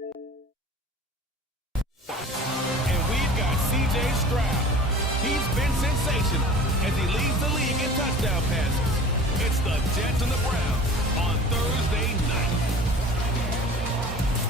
And we've got C.J. Stroud. He's been sensational as he leads the league in touchdown passes. It's the Jets and the Browns on Thursday night.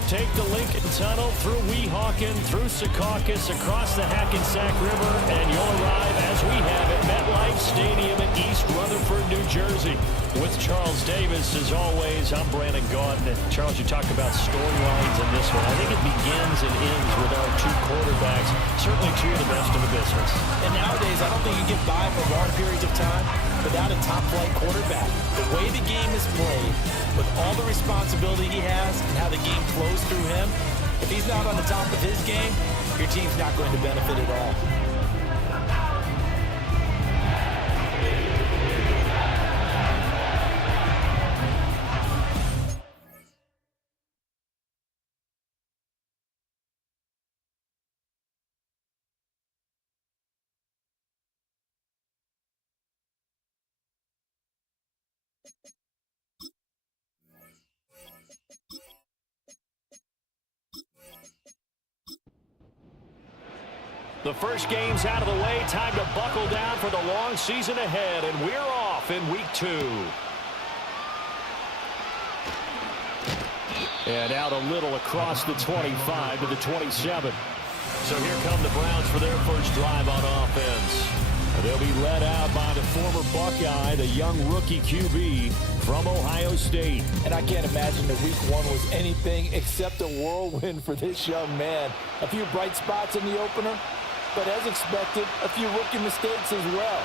Take the Lincoln Tunnel through Weehawken, through Secaucus, across the Hackensack River, and you'll arrive, as we have, at MetLife Stadium in East Rutherford, New Jersey. With Charles Davis, as always, I'm Brandon Gaudin. Charles, you talk about storylines in this one. I think it begins and ends with our two quarterbacks, certainly two of the best in the business. And nowadays, I don't think you get by for long periods of time without a top-flight quarterback. The way the game is played, with all the responsibility he has and how the game flows through him, if he's not on the top of his game, your team's not going to benefit at all. The first game's out of the way. Time to buckle down for the long season ahead, and we're off in week 2. And out a little across the 25 to the 27. So here come the Browns for their first drive on offense. They'll be led out by the former Buckeye, the young rookie QB from Ohio State. And I can't imagine that week 1 was anything except a whirlwind for this young man. A few bright spots in the opener, but as expected, a few rookie mistakes as well.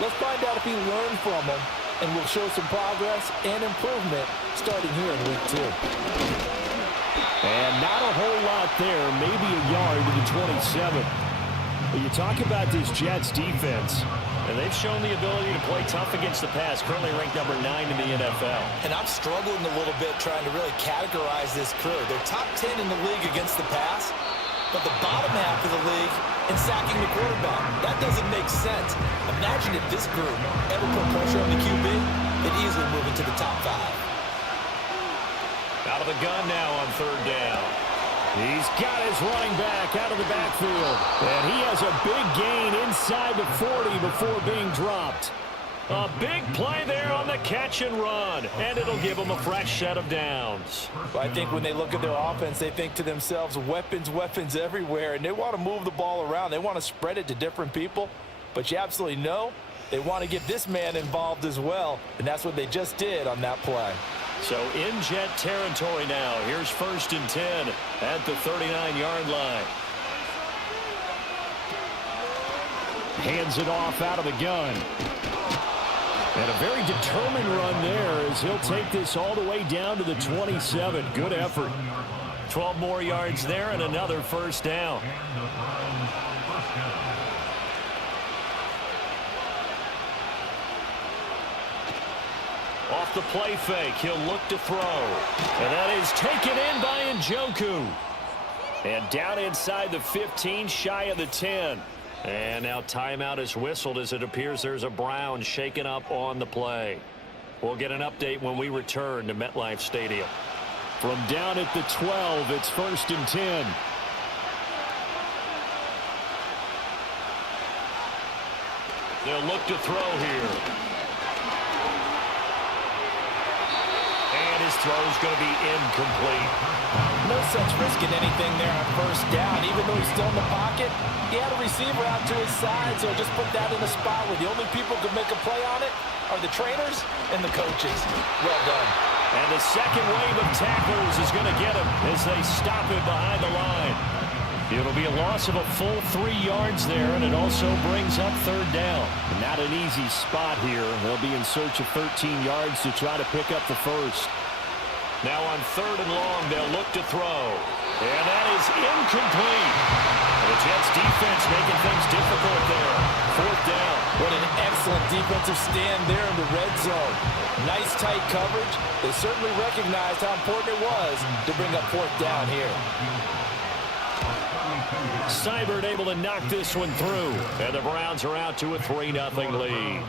Let's find out if he learned from them, and we'll show some progress and improvement starting here in week 2. And not a whole lot there, maybe a yard to the 27. Well, you talk about this Jets defense, and they've shown the ability to play tough against the pass, currently ranked number 9 in the NFL. And I'm struggling a little bit trying to really categorize this crew. They're top 10 in the league against the pass, but the bottom half of the league in sacking the quarterback. That doesn't make sense. Imagine if this group ever put pressure on the QB, they'd easily move into the top 5. Out of the gun now on 3rd down. He's got his running back out of the backfield. And he has a big gain inside the 40 before being dropped. A big play there on the catch and run. And it'll give them a fresh set of downs. Well, I think when they look at their offense, they think to themselves, weapons, weapons everywhere. And they want to move the ball around. They want to spread it to different people. But you absolutely know they want to get this man involved as well. And that's what they just did on that play. So in Jet territory now. Here's 1st and 10 at the 39-yard line. Hands it off out of the gun. And a very determined run there as he'll take this all the way down to the 27. Good effort. 12 more yards there and another 1st down. Off the play fake, he'll look to throw. And that is taken in by Njoku. And down inside the 15, shy of the 10. And now timeout is whistled as it appears there's a Brown shaken up on the play. We'll get an update when we return to MetLife Stadium. From down at the 12, it's 1st and 10. They'll look to throw here. His throw is going to be incomplete. No sense risking anything there on 1st down. Even though he's still in the pocket, he had a receiver out to his side, so just put that in a spot where the only people who can make a play on it are the trainers and the coaches. Well done. And the second wave of tacklers is going to get him as they stop him behind the line. It'll be a loss of a full 3 yards there, and it also brings up 3rd down. Not an easy spot here. They'll be in search of 13 yards to try to pick up the 1st. Now on 3rd and long, they'll look to throw. And that is incomplete. The Jets defense making things difficult there. 4th down. What an excellent defensive stand there in the red zone. Nice tight coverage. They certainly recognized how important it was to bring up 4th down here. Seibert able to knock this one through. And the Browns are out to a 3-0 lead.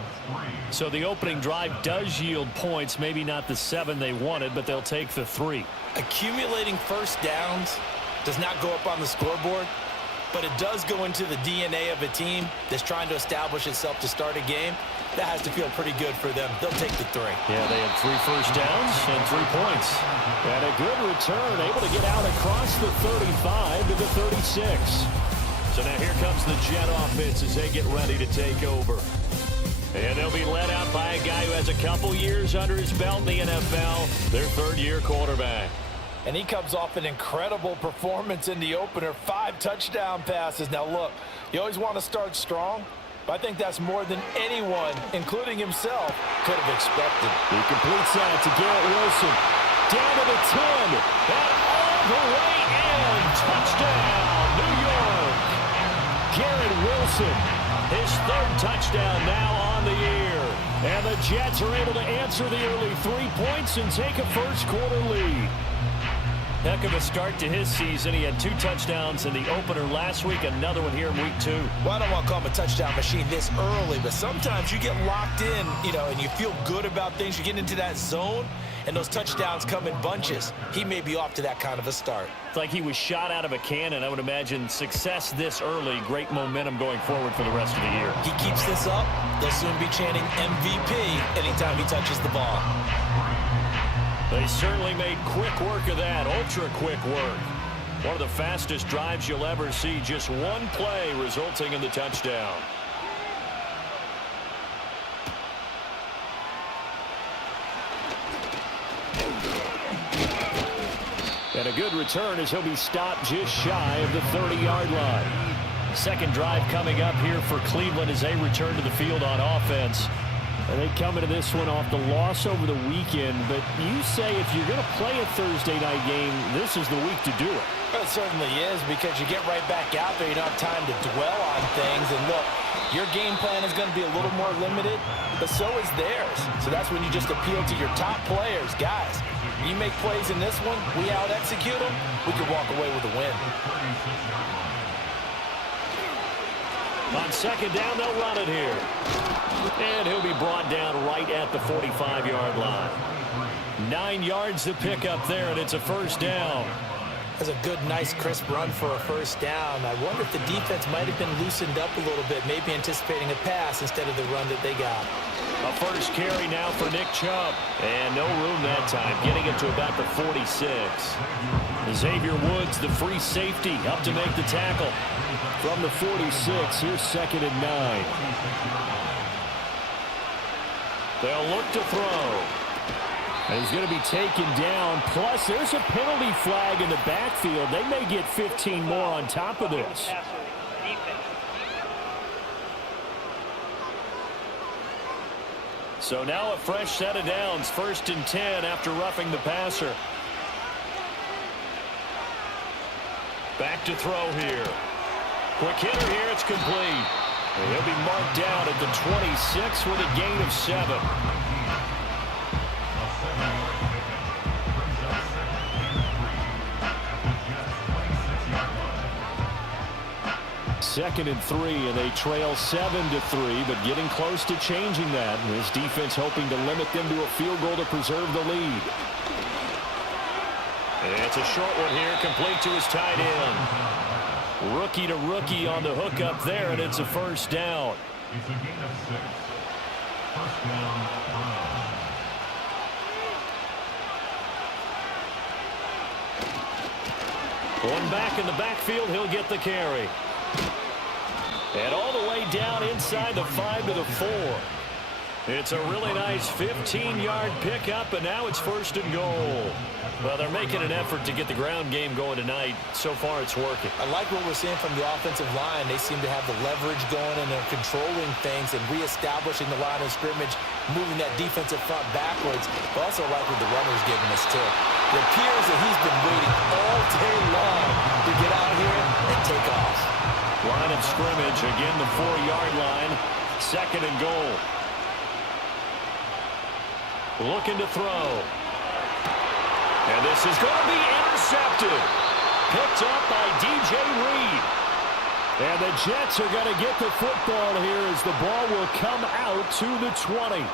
So the opening drive does yield points. Maybe not the 7 they wanted, but they'll take the 3. Accumulating first downs does not go up on the scoreboard, but it does go into the DNA of a team that's trying to establish itself to start a game. That has to feel pretty good for them. They'll take the 3. Yeah, they had 3 first downs and 3 points. And a good return, able to get out across the 35 to the 36. So now here comes the Jet offense as they get ready to take over. And they'll be led out by a guy who has a couple years under his belt in the NFL, their third-year quarterback. And he comes off an incredible performance in the opener, 5 touchdown passes. Now, look, you always want to start strong, but I think that's more than anyone, including himself, could have expected. He completes that to Garrett Wilson. Down to the 10. And all the way in. Touchdown, New York. Garrett Wilson, his 3rd touchdown now on the year. And the Jets are able to answer the early 3 points and take a first-quarter lead. Heck of a start to his season. He had 2 touchdowns in the opener last week, another one here in week 2. Well, I don't want to call him a touchdown machine this early, but sometimes you get locked in, and you feel good about things. You get into that zone, and those touchdowns come in bunches. He may be off to that kind of a start. It's like he was shot out of a cannon. I would imagine success this early, great momentum going forward for the rest of the year. He keeps this up, they'll soon be chanting MVP anytime he touches the ball. They certainly made quick work of that, ultra-quick work. One of the fastest drives you'll ever see, just one play resulting in the touchdown. And a good return as he'll be stopped just shy of the 30-yard line. Second drive coming up here for Cleveland as they return to the field on offense. And they come into this one off the loss over the weekend. But you say if you're going to play a Thursday night game, this is the week to do it. Well, it certainly is, because you get right back out there. You don't have time to dwell on things. And look, your game plan is going to be a little more limited, but so is theirs. So that's when you just appeal to your top players. Guys, you make plays in this one, we out-execute them, we can walk away with a win. On second down, they'll run it here. And he'll be brought down right at the 45-yard line. 9 yards to pick up there, and it's a first down. That's a good, nice, crisp run for a first down. I wonder if the defense might have been loosened up a little bit, maybe anticipating a pass instead of the run that they got. A first carry now for Nick Chubb. And no room that time, getting it to about the 46. Xavier Woods, the free safety, up to make the tackle. From the 46, here's 2nd and 9. They'll look to throw. And he's going to be taken down. Plus, there's a penalty flag in the backfield. They may get 15 more on top of this. So now a fresh set of downs. 1st and 10 after roughing the passer. Back to throw here. Quick hitter here. It's complete. And he'll be marked down at the 26 with a gain of 7. Second and 3, and they trail 7-3, but getting close to changing that. And this defense hoping to limit them to a field goal to preserve the lead. And it's a short one here, complete to his tight end. Rookie to rookie on the hook up there, and it's a first down. It's a gain of 6. First down, One back in the backfield, he'll get the carry. And all the way down inside the 5 to the 4. It's a really nice 15-yard pickup, and now it's 1st and goal. Well, they're making an effort to get the ground game going tonight. So far, it's working. I like what we're seeing from the offensive line. They seem to have the leverage going, and they're controlling things and reestablishing the line of scrimmage, moving that defensive front backwards. But also like what the runner's giving us, too. It appears that he's been waiting all day long to get out here and take off. Line of scrimmage, again the 4-yard line. 2nd and goal. Looking to throw. And this is going to be intercepted. Picked up by DJ Reed. And the Jets are going to get the football here as the ball will come out to the 20.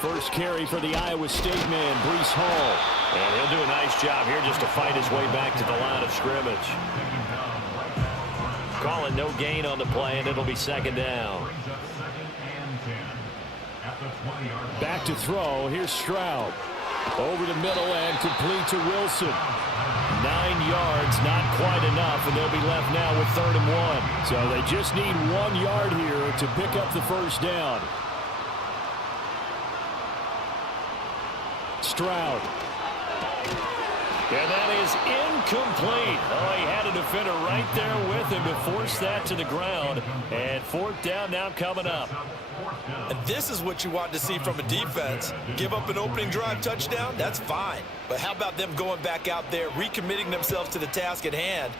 First carry for the Iowa State man, Breece Hall. And he'll do a nice job here just to fight his way back to the line of scrimmage. Calling no gain on the play, and it'll be second down. Back to throw. Here's Stroud. Over the middle and complete to Wilson. 9 yards, not quite enough, and they'll be left now with 3rd and 1. So they just need 1 yard here to pick up the first down. Stroud. And that is incomplete. Oh, he had a defender right there with him to force that to the ground. And 4th down now coming up. And this is what you want to see from a defense. Give up an opening drive touchdown, that's fine. But how about them going back out there, recommitting themselves to the task at hand,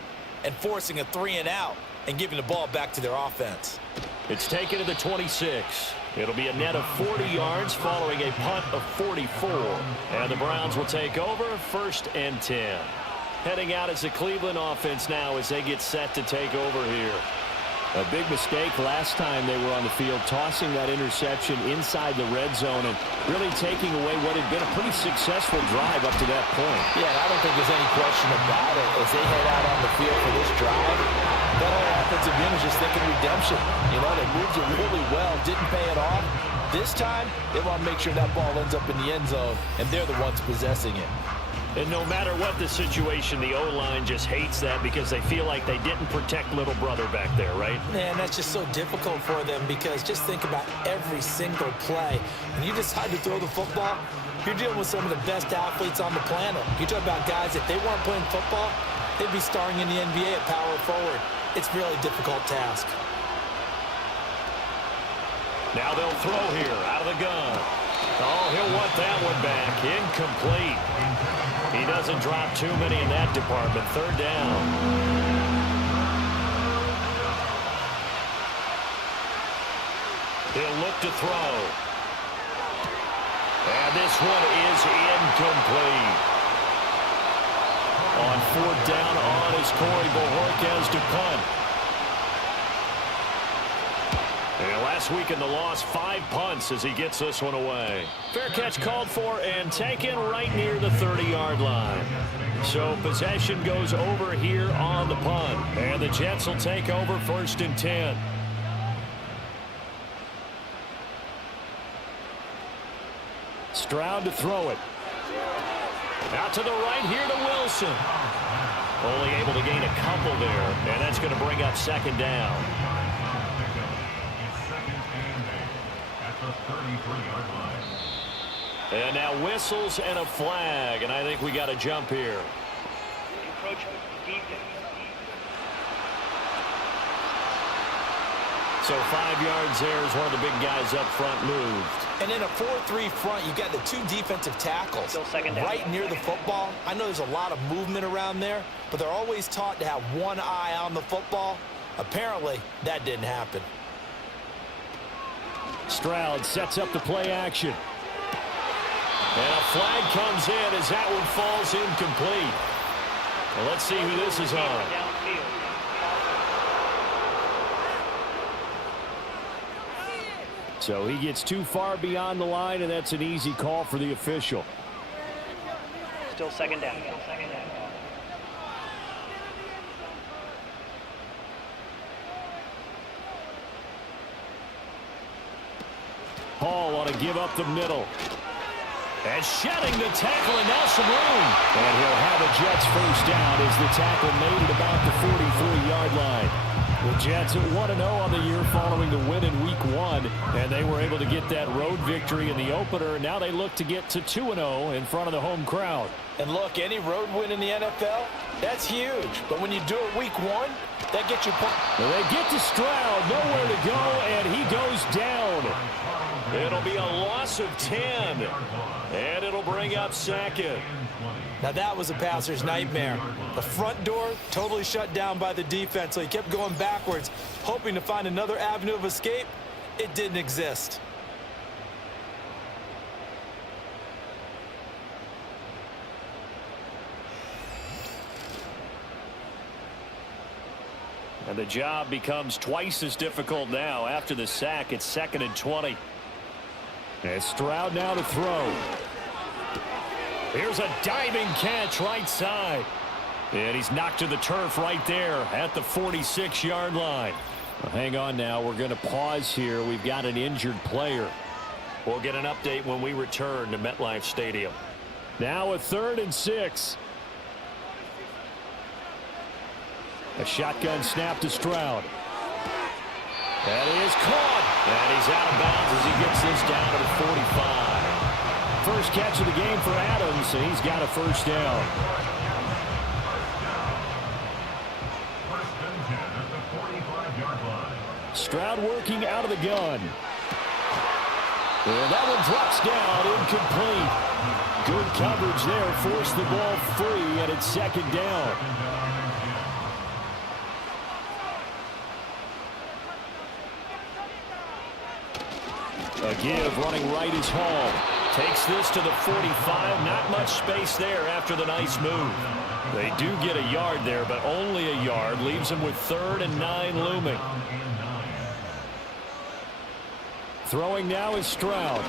and forcing a 3 and out, and giving the ball back to their offense. It's taken to the 26. It'll be a net of 40 yards following a punt of 44. And the Browns will take over 1st and 10. Heading out as the Cleveland offense now as they get set to take over here. A big mistake last time they were on the field, tossing that interception inside the red zone and really taking away what had been a pretty successful drive up to that point. Yeah, and I don't think there's any question about it. As they head out on the field for this drive, that whole offensive unit is just thinking redemption. You know, they moved it really well, didn't pay it off. This time, they want to make sure that ball ends up in the end zone, and they're the ones possessing it. And no matter what the situation, the O-line just hates that because they feel like they didn't protect little brother back there, right? Man, that's just so difficult for them because just think about every single play. When you decide to throw the football, you're dealing with some of the best athletes on the planet. You talk about guys, if they weren't playing football, they'd be starring in the NBA at power forward. It's a really difficult task. Now they'll throw here out of the gun. Oh, he'll want that one back. Incomplete. He doesn't drop too many in that department. 3rd down. He'll look to throw. And this one is incomplete. On 4th down on is Corey Bojorquez to punt. And last week in the loss, 5 punts as he gets this one away. Fair catch called for and taken right near the 30-yard line. So possession goes over here on the punt. And the Jets will take over 1st and 10. Stroud to throw it. Out to the right here to Wilson. Only able to gain a couple there. And that's going to bring up 2nd down. And now whistles and a flag, and I think we got a jump here. So 5 yards there as one of the big guys up front moved. And in a 4-3 front, you got the 2 defensive tackles right near the football. I know there's a lot of movement around there, but they're always taught to have one eye on the football. Apparently, that didn't happen. Stroud sets up the play action. And a flag comes in as that one falls incomplete. Well, let's see who this is on. So he gets too far beyond the line, and that's an easy call for the official. Still 2nd down. Hall ought to give up the middle. And shedding the tackle, and now some room. And he'll have a Jets first down as the tackle made at about the 43-yard line. The Jets at 1-0 on the year following the win in Week 1. And they were able to get that road victory in the opener. Now they look to get to 2-0 in front of the home crowd. And look, any road win in the NFL, that's huge. But when you do it Week 1, that gets you points. Well, they get to Stroud, nowhere to go, and he goes down. It'll be a loss of 10, and it'll bring up 2nd. Now that was a passer's nightmare. The front door totally shut down by the defense, so he kept going backwards, hoping to find another avenue of escape. It didn't exist. And the job becomes twice as difficult now. After the sack, it's 2nd and 20. And Stroud now to throw. Here's a diving catch right side. And he's knocked to the turf right there at the 46-yard line. Well, hang on now. We're going to pause here. We've got an injured player. We'll get an update when we return to MetLife Stadium. Now a 3rd and 6. A shotgun snap to Stroud. That is caught. And he's out of bounds as he gets this down to the 45. First catch of the game for Adams, and he's got a first down. Stroud working out of the gun. And that one drops down, incomplete. Good coverage there, forced the ball free, and it's 2nd down. A give running right is Hall. Takes this to the 45. Not much space there after the nice move. They do get a yard there, but only a yard. Leaves them with 3rd and 9 looming. Throwing now is Stroud.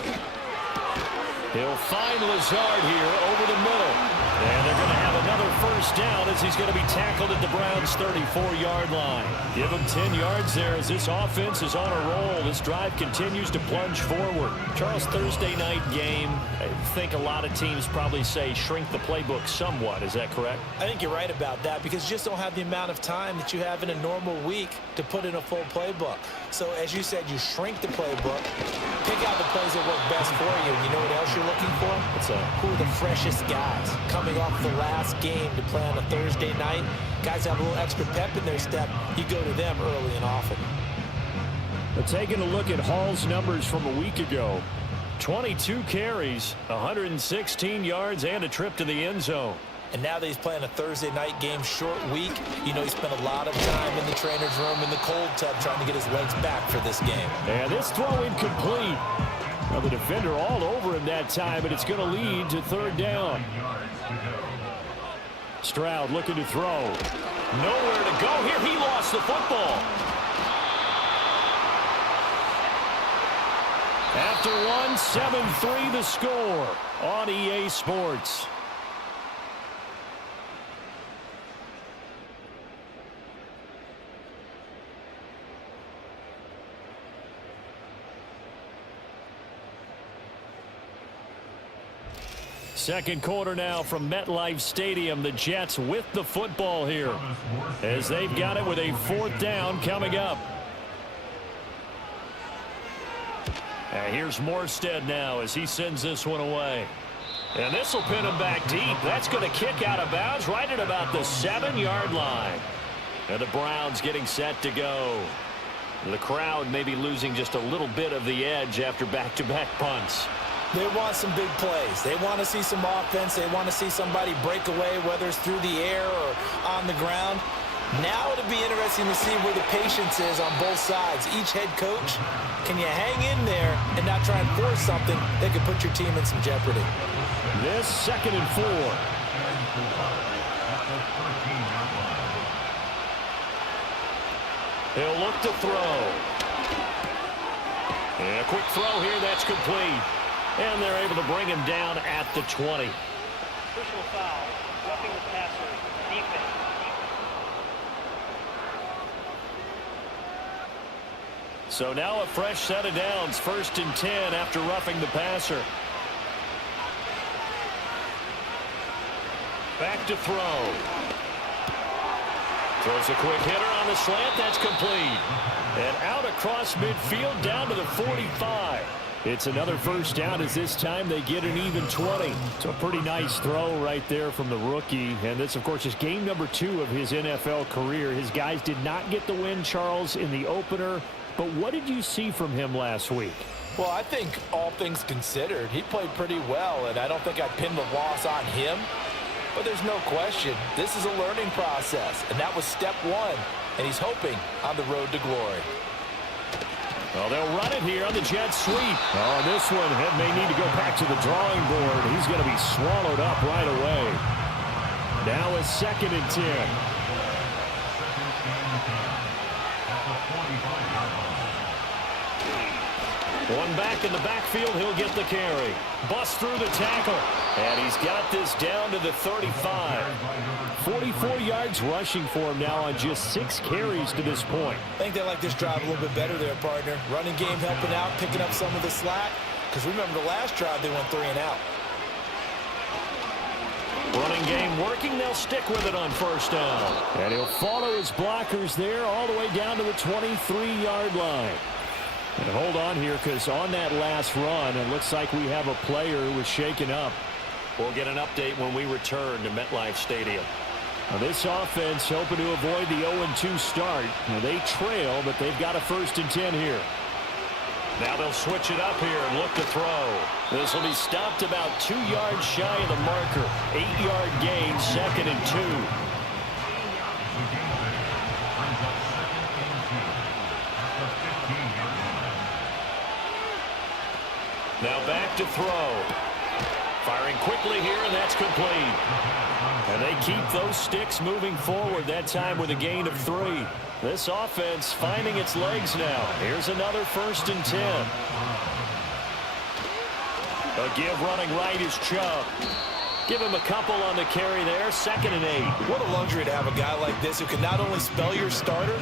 He'll find Lazard here over the middle. And they're going to have another first down as he's going to be tackled at the Browns' 34-yard line. Give him 10 yards there as this offense is on a roll. This drive continues to plunge forward. Charles, Thursday night game, I think a lot of teams probably say shrink the playbook somewhat. Is that correct? I think you're right about that because you just don't have the amount of time that you have in a normal week to put in a full playbook. So, as you said, you shrink the playbook, pick out the plays that work best for you, and you know what else you're looking for? Who are the freshest guys coming off the last game to play on a Thursday night? Guys have a little extra pep in their step. You go to them early and often. But taking a look at Hall's numbers from a week ago, 22 carries, 116 yards, and a trip to the end zone. And now that he's playing a Thursday night game, short week, you know he spent a lot of time in the trainer's room in the cold tub trying to get his legs back for this game. And this throw incomplete. Well, the defender all over him that time, but it's going to lead to 3rd down. Stroud looking to throw. Nowhere to go here. He lost the football. After one, 7-3 the score on EA Sports. Second quarter now from MetLife Stadium. The Jets with the football here as they've got it with a 4th down coming up. And here's Morstead now as he sends this one away. And this will pin him back deep. That's going to kick out of bounds right at about the 7-yard line. And the Browns getting set to go. The crowd may be losing just a little bit of the edge after back-to-back punts. They want some big plays. They want to see some offense. They want to see somebody break away, whether it's through the air or on the ground. Now it'll be interesting to see where the patience is on both sides. Each head coach, can you hang in there and not try and force something that could put your team in some jeopardy? This 2nd and 4. He'll look to throw. And a quick throw here, that's complete. And they're able to bring him down at the 20. Personal foul, roughing the passer, defense. So now a fresh set of downs, 1st and 10 after roughing the passer. Back to throw. Throws a quick hitter on the slant, that's complete. And out across midfield down to the 45. It's another first down as this time they get an even 20. So a pretty nice throw right there from the rookie. And this, of course, is game number 2 of his NFL career. His guys did not get the win, Charles, in the opener. But what did you see from him last week? Well, I think all things considered, he played pretty well, and I don't think I'd pin the loss on him. But there's no question, this is a learning process, and that was step 1, and he's hoping on the road to glory. Well, they'll run it here on the jet sweep. Oh, this one may need to go back to the drawing board. He's going to be swallowed up right away. Now a 2nd and 10. One back in the backfield, he'll get the carry. Bust through the tackle, and he's got this down to the 35. 44 yards rushing for him now on just 6 carries to this point. I think they like this drive a little bit better there, partner. Running game helping out, picking up some of the slack. Because remember the last drive, they went 3 and out. Running game working, they'll stick with it on first down. And he'll follow his blockers there all the way down to the 23-yard line. And hold on here, because on that last run, it looks like we have a player who was shaken up. We'll get an update when we return to MetLife Stadium. Now this offense hoping to avoid the 0-2 start. Now they trail, but they've got a 1st and 10 here. Now they'll switch it up here and look to throw. This will be stopped about 2 yards shy of the marker. 8-yard gain, 2nd and 2. Now back to throw. Firing quickly here, and that's complete. And they keep those sticks moving forward, that time with a gain of 3. This offense finding its legs now. Here's another 1st and 10. A give running right is Chubb. Give him a couple on the carry there, 2nd and 8. What a luxury to have a guy like this who can not only spell your starter,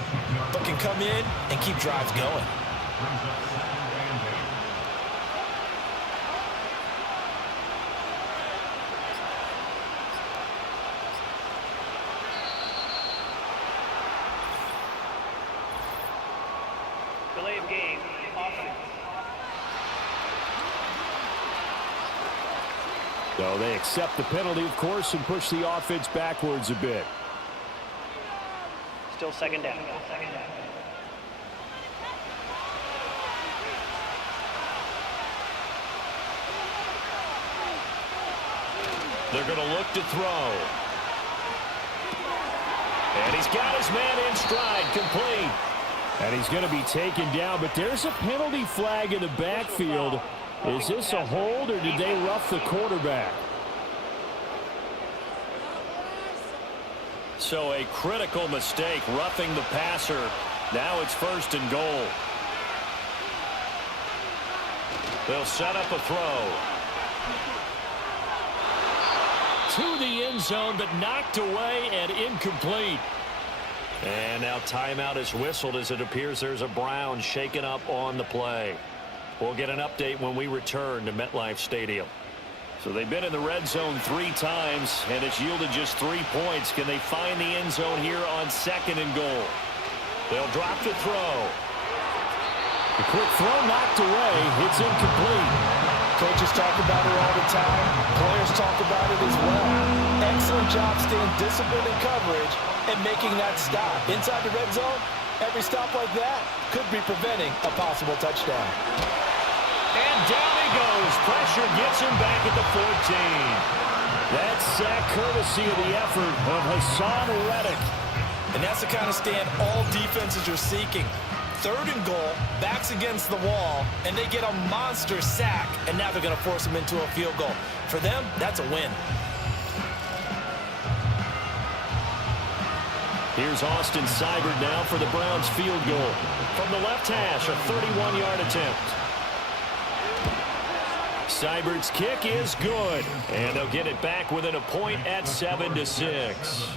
but can come in and keep drives going. Delay of game, offense. So they accept the penalty, of course, and push the offense backwards a bit. Still 2nd down. They're going to look to throw. And he's got his man in stride, complete. And he's going to be taken down, but there's a penalty flag in the backfield. Is this a hold, or did they rough the quarterback? So a critical mistake, roughing the passer. Now it's 1st and goal. They'll set up a throw. To the end zone, but knocked away and incomplete. And now timeout is whistled as it appears there's a Brown shaken up on the play. We'll get an update when we return to MetLife Stadium. So they've been in the red zone 3 times, and it's yielded just 3 points. Can they find the end zone here on 2nd and goal? They'll drop the throw. The quick throw knocked away. It's incomplete. Coaches talk about it all the time. Players talk about it as well. Excellent job staying disciplined in coverage and making that stop. Inside the red zone, every stop like that could be preventing a possible touchdown. And down he goes. Pressure gets him back at the 14. That's sack courtesy of the effort of Hassan Reddick. And that's the kind of stand all defenses are seeking. 3rd and goal, backs against the wall, and they get a monster sack, and now they're going to force them into a field goal. For them, that's a win. Here's Austin Seibert now for the Browns field goal. From the left hash, a 31-yard attempt. Seibert's kick is good, and they'll get it back within a point at 7-6.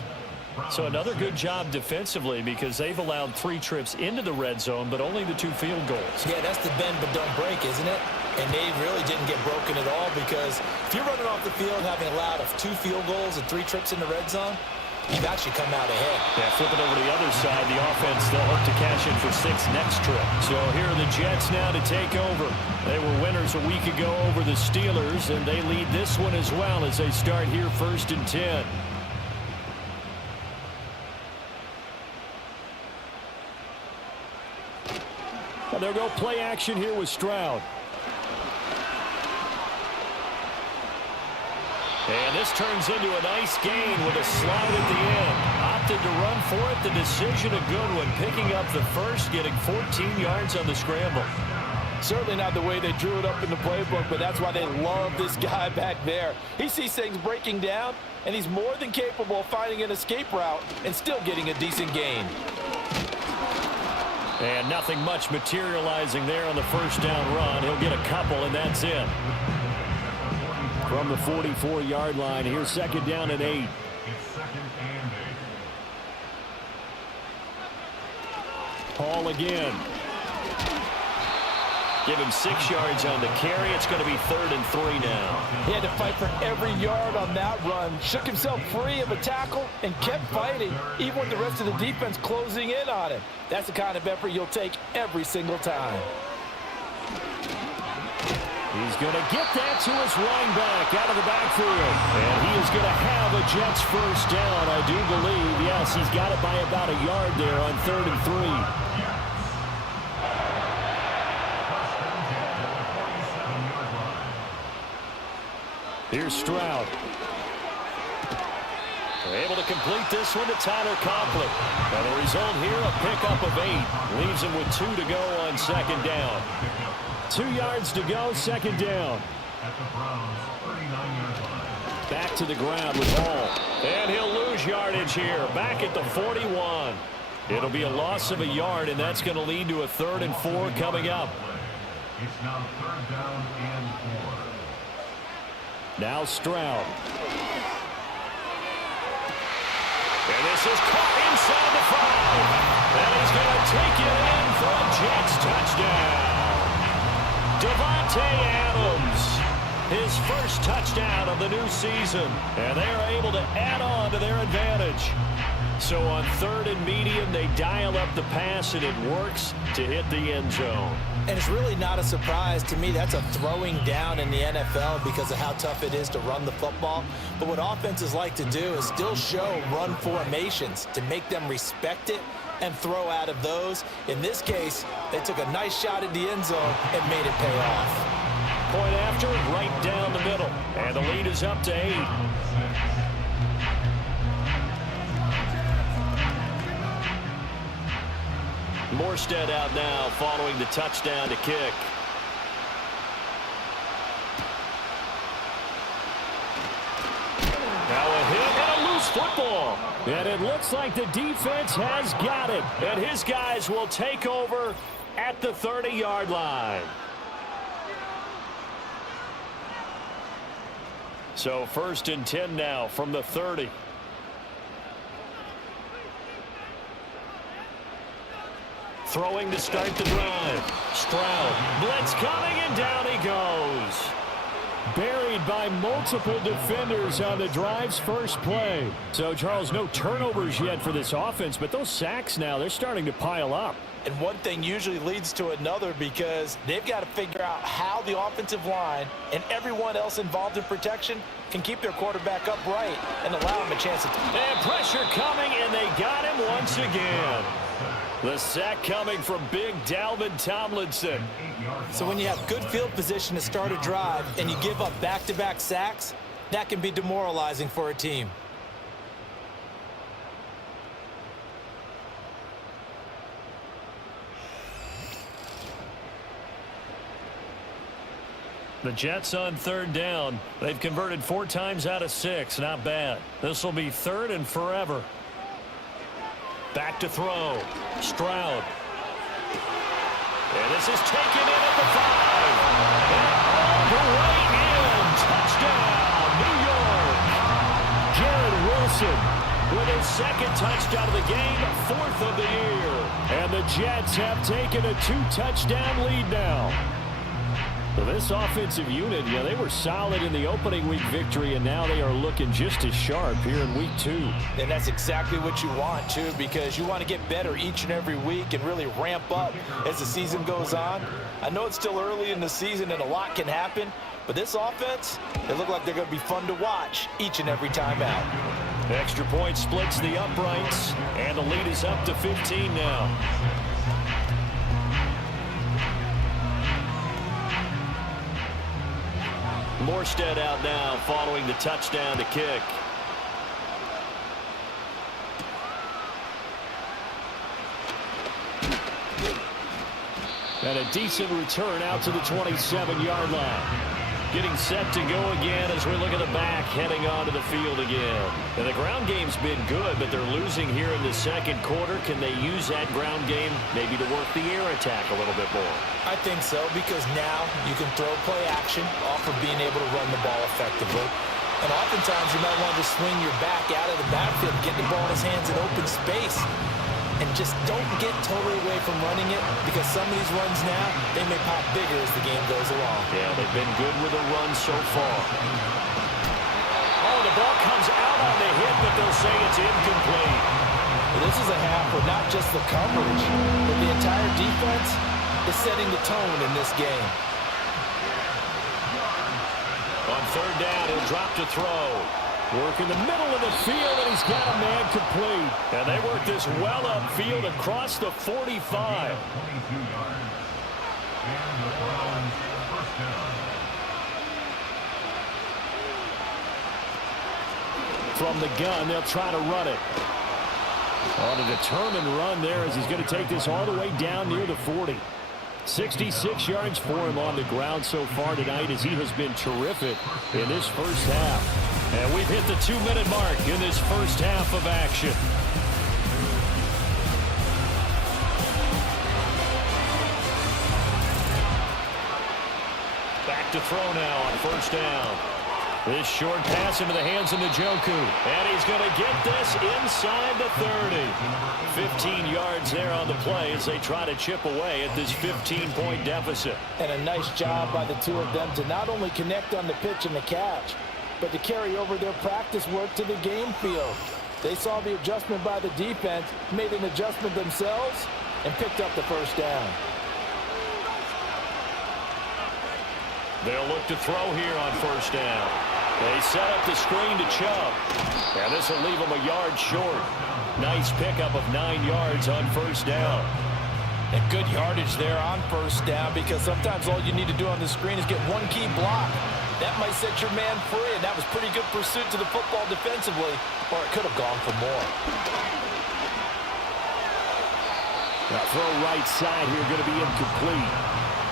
So another good job defensively, because they've allowed 3 trips into the red zone, but only the 2 field goals. Yeah, that's the bend but don't break, isn't it? And they really didn't get broken at all, because if you're running off the field having allowed 2 field goals and 3 trips in the red zone, you've actually come out ahead. Yeah, flipping over to the other side, the offense, they'll hope to cash in for 6 next trip. So here are the Jets now to take over. They were winners a week ago over the Steelers, and they lead this one as well as they start here 1st and 10. And they'll go play action here with Stroud. And this turns into a nice gain with a slide at the end. Opted to run for it. The decision a good one. Picking up the first, getting 14 yards on the scramble. Certainly not the way they drew it up in the playbook, but that's why they love this guy back there. He sees things breaking down, and he's more than capable of finding an escape route and still getting a decent gain. And nothing much materializing there on the first down run. He'll get a couple, and that's it. From the 44-yard line, here's second down and 8. It's second and 8. Paul again. Give him 6 yards on the carry. It's going to be 3rd and 3 now. He had to fight for every yard on that run. Shook himself free of a tackle and kept fighting, even with the rest of the defense closing in on him. That's the kind of effort you'll take every single time. He's going to get that to his running back out of the backfield. And he is going to have a Jets first down, I do believe. Yes, he's got it by about a yard there on 3rd and 3. Here's Stroud. They're able to complete this one to Tyler Conklin. And the result here, a pickup of 8. Leaves him with 2 to go on second down. 2 yards to go, second down. At the Browns, 39-yard line. Back to the ground with Hall. And he'll lose yardage here. Back at the 41. It'll be a loss of a yard, and that's going to lead to a 3rd and 4 coming up. It's now 3rd down and 4. Now Stroud. And this is caught inside the 5. And he's going to take it in for a Jets touchdown. Devontae Adams, his first touchdown of the new season. And they are able to add on to their advantage. So on 3rd and medium, they dial up the pass, and it works to hit the end zone. And it's really not a surprise to me. That's a throwing down in the NFL because of how tough it is to run the football. But what offenses like to do is still show run formations to make them respect it and throw out of those. In this case, they took a nice shot at the end zone and made it pay off. Point after, right down the middle. And the lead is up to 8. Morstead out now following the touchdown to kick. Now a hit and a loose football. And it looks like the defense has got it. And his guys will take over at the 30-yard line. So 1st and 10 now from the 30. Throwing to start the drive. Stroud. Blitz coming, and down he goes. Buried by multiple defenders on the drive's first play. So, Charles, no turnovers yet for this offense, but those sacks now, they're starting to pile up. And one thing usually leads to another because they've got to figure out how the offensive line and everyone else involved in protection can keep their quarterback upright and allow him a chance to... And pressure coming, and they got him once again. The sack coming from big Dalvin Tomlinson. So when you have good field position to start a drive and you give up back-to-back sacks, that can be demoralizing for a team. The Jets on 3rd down. They've converted 4 times out of 6. Not bad. This will be 3rd and forever. Back to throw. Stroud. And this is taken in at the 5. And all the way in. Touchdown, New York. Garrett Wilson with his 2nd touchdown of the game, 4th of the year. And the Jets have taken a 2-touchdown lead now. So this offensive unit, yeah, they were solid in the opening week victory, and now they are looking just as sharp here in week 2. And that's exactly what you want, too, because you want to get better each and every week and really ramp up as the season goes on. I know it's still early in the season and a lot can happen, but this offense, they look like they're going to be fun to watch each and every time out. The extra point splits the uprights, and the lead is up to 15 now. Morstead out now following the touchdown to kick. And a decent return out to the 27-yard line. Getting set to go again as we look at the back heading onto the field again. And the ground game's been good, but they're losing here in the second quarter. Can they use that ground game maybe to work the air attack a little bit more? I think so, because now you can throw play action off of being able to run the ball effectively. And oftentimes you might want to just swing your back out of the backfield, get the ball in his hands in open space. And just don't get totally away from running it, because some of these runs now, they may pop bigger as the game goes along. Yeah, they've been good with a run so far. Oh, the ball comes out on the hit, but they'll say it's incomplete. Well, this is a half where not just the coverage, but the entire defense is setting the tone in this game. On third down, he'll drop to throw. Work in the middle of the field, and he's got a man complete. And they work this well upfield across the 45. 22 yards. And the Browns first down. From the gun, they'll try to run it. On a determined run there as he's going to take this all the way down near the 40. 66 yards for him on the ground so far tonight as he has been terrific in this first half. And we've hit the 2-minute mark in this first half of action. Back to throw now on first down. This short pass into the hands of Njoku. And he's going to get this inside the 30. 15 yards there on the play as they try to chip away at this 15-point deficit. And a nice job by the two of them to not only connect on the pitch and the catch, but to carry over their practice work to the game field. They saw the adjustment by the defense, made an adjustment themselves, and picked up the first down. They'll look to throw here on first down. They set up the screen to Chubb. And this will leave them a yard short. Nice pickup of 9 yards on first down. And good yardage there on first down, because sometimes all you need to do on the screen is get one key block. That might set your man free, and that was pretty good pursuit to the football defensively, or it could have gone for more. That throw right side here going to be incomplete.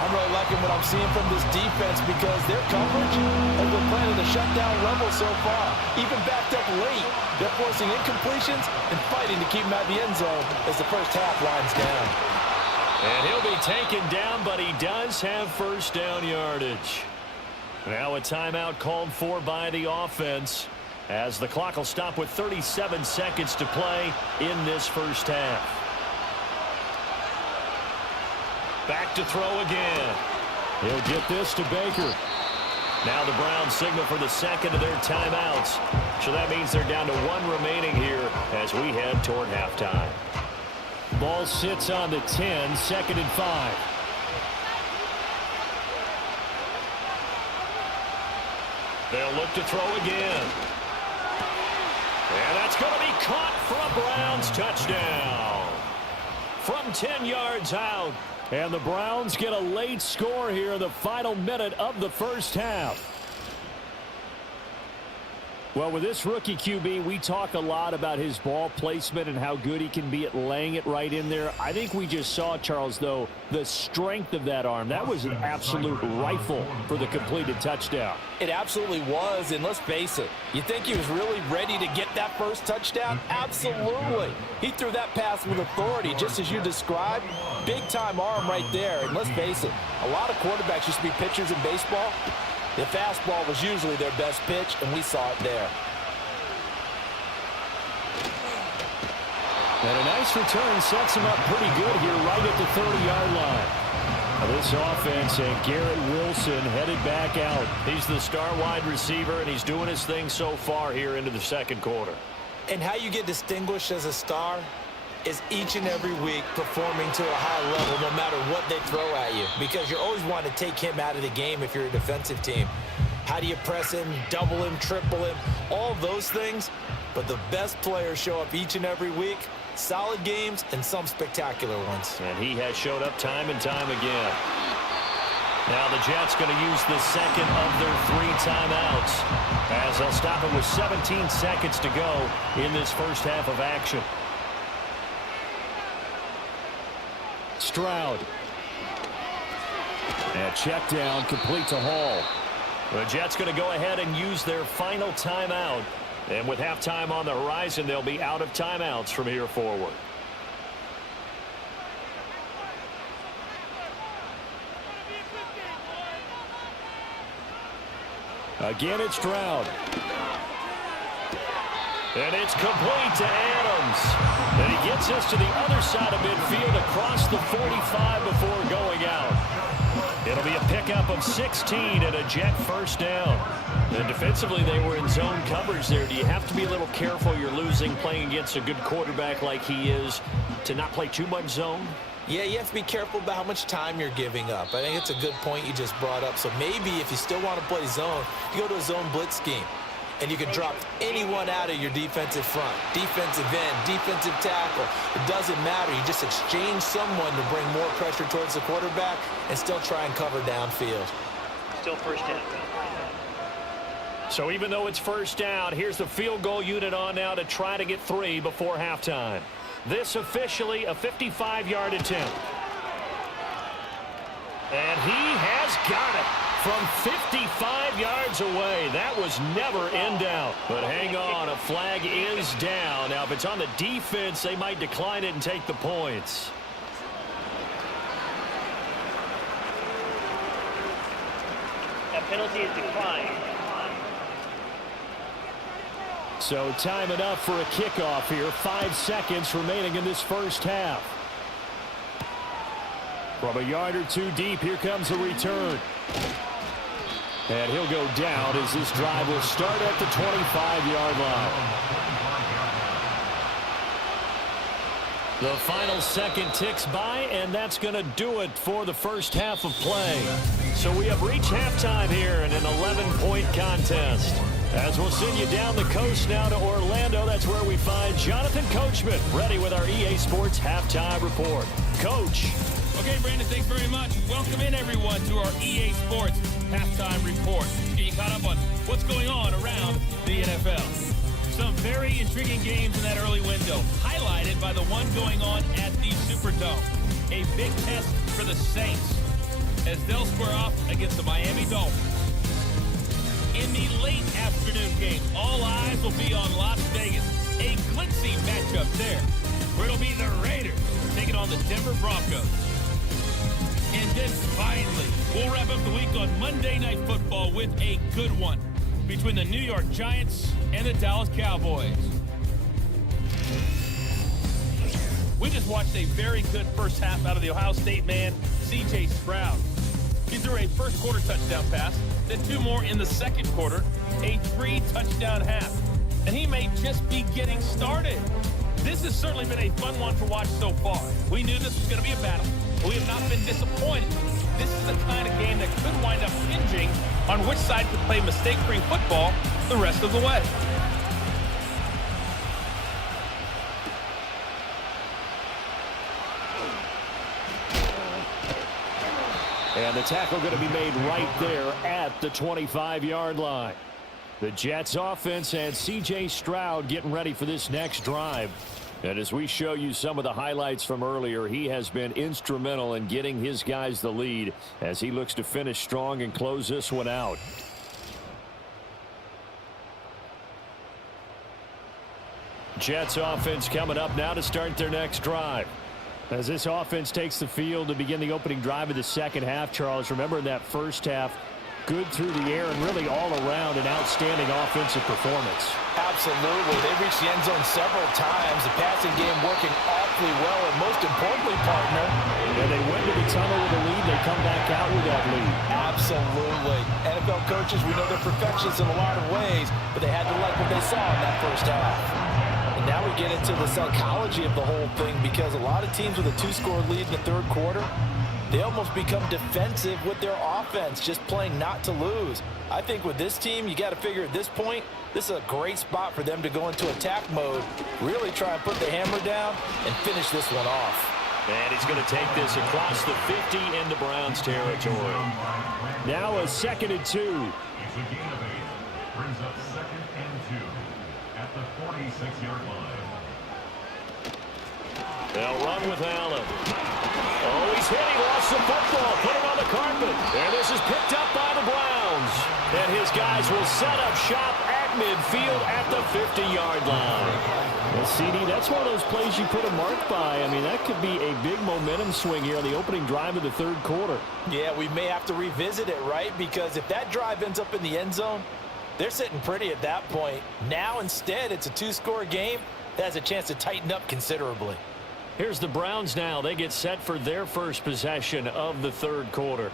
I'm really liking what I'm seeing from this defense, because their coverage has been playing at a shutdown level so far. Even backed up late, they're forcing incompletions and fighting to keep them out of the end zone as the first half winds down. And he'll be taken down, but he does have first down yardage. Now a timeout called for by the offense, as the clock will stop with 37 seconds to play in this first half. Back to throw again. He'll get this to Baker. Now the Browns signal for the second of their timeouts. So that means they're down to one remaining here as we head toward halftime. Ball sits on the 10, second and 5. They'll look to throw again. And that's going to be caught for a Browns touchdown. From 10 yards out. And the Browns get a late score here in the final minute of the first half. Well, with this rookie QB, we talk a lot about his ball placement and how good he can be at laying it right in there. I think we just saw, Charles, though, the strength of that arm. That was an absolute rifle for the completed touchdown. It absolutely was, and let's face it, you think he was really ready to get that first touchdown? Absolutely. He threw that pass with authority, just as you described. Big-time arm right there, and let's face it, a lot of quarterbacks used to be pitchers in baseball. The fastball was usually their best pitch, and we saw it there. And a nice return sets him up pretty good here right at the 30-yard line. Now this offense and Garrett Wilson headed back out. He's the star wide receiver, and he's doing his thing so far here into the second quarter. And how you get distinguished as a star is each and every week performing to a high level no matter what they throw at you, because you're always wanting to take him out of the game if you're a defensive team. How do you press him, double him, triple him, all those things? But the best players show up each and every week, solid games and some spectacular ones. And he has showed up time and time again. Now the Jets going to use the second of their 3 timeouts as they'll stop it with 17 seconds to go in this first half of action. Stroud. And check down complete to Hall. The Jets going to go ahead and use their final timeout. And with halftime on the horizon, they'll be out of timeouts from here forward. Again, it's Stroud. And it's complete to Adams. And he gets us to the other side of midfield across the 45 before going out. It'll be a pickup of 16 and a Jet first down. And defensively, they were in zone coverage there. Do you have to be a little careful? You're losing playing against a good quarterback like he is to not play too much zone? Yeah, you have to be careful about how much time you're giving up. I think it's a good point you just brought up. So maybe if you still want to play zone, you go to a zone blitz scheme. And you can drop anyone out of your defensive front. Defensive end, defensive tackle. It doesn't matter. You just exchange someone to bring more pressure towards the quarterback and still try and cover downfield. Still first down. So even though it's first down, here's the field goal unit on now to try to get 3 before halftime. This officially a 55-yard attempt. And he has got it from 55 yards away. That was never in doubt. But hang on, a flag is down. Now, if it's on the defense, they might decline it and take the points. That penalty is declined. So time enough for a kickoff here. 5 seconds remaining in this first half. From a yard or two deep, here comes a return. And he'll go down as this drive will start at the 25-yard line. The final second ticks by, and that's going to do it for the first half of play. So we have reached halftime here in an 11-point contest. As we'll send you down the coast now to Orlando, that's where we find Jonathan Coachman ready with our EA Sports Halftime Report. Coach. Okay, Brandon, thanks very much. Welcome in, everyone, to our EA Sports Halftime Report. Get you caught up on what's going on around the NFL. Some very intriguing games in that early window, highlighted by the one going on at the Superdome. A big test for the Saints as they'll square off against the Miami Dolphins. In the late afternoon game, all eyes will be on Las Vegas. A glitzy matchup there, where it'll be the Raiders taking on the Denver Broncos. And then finally, we'll wrap up the week on Monday Night Football with a good one between the New York Giants and the Dallas Cowboys. We just watched a very good first half out of the Ohio State man, C.J. Stroud. He threw a first quarter touchdown pass, then 2 more in the second quarter, a 3-touchdown half. And he may just be getting started. This has certainly been a fun one to watch so far. We knew this was going to be a battle. We have not been disappointed. This is the kind of game that could wind up hinging on which side could play mistake-free football the rest of the way. And the tackle going to be made right there at the 25-yard line. The Jets offense and C.J. Stroud getting ready for this next drive. And as we show you some of the highlights from earlier, he has been instrumental in getting his guys the lead as he looks to finish strong and close this one out. Jets offense coming up now to start their next drive. As this offense takes the field to begin the opening drive of the second half, Charles, remember in that first half, good through the air and really all around an outstanding offensive performance. Absolutely. They reached the end zone several times. The passing game working awfully well, and most importantly, partner, and they went to the tunnel with a lead. They come back out with that lead. Absolutely. NFL coaches, we know they're perfectionists in a lot of ways, but they had to like what they saw in that first half. And now we get into the psychology of the whole thing, because a lot of teams with a 2-score lead in the third quarter, they almost become defensive with their offense, just playing not to lose. I think with this team, you got to figure at this point, this is a great spot for them to go into attack mode, really try and put the hammer down and finish this one off. And he's going to take this across the 50 into Browns territory. Now a 2nd and 2. It's a gain of 8. Brings up 2nd and 2 at the 46-yard line. They'll run with Allen. Oh, he's hit. He lost the football. Put it on the carpet. And this is picked up by the Browns. And these guys will set up shop at midfield at the 50-yard line. Well, CD, that's one of those plays you put a mark by. I mean, that could be a big momentum swing here on the opening drive of the third quarter. Yeah, we may have to revisit it, right? Because if that drive ends up in the end zone, they're sitting pretty at that point. Now, instead, it's a two-score game that has a chance to tighten up considerably. Here's the Browns now. They get set for their first possession of the third quarter.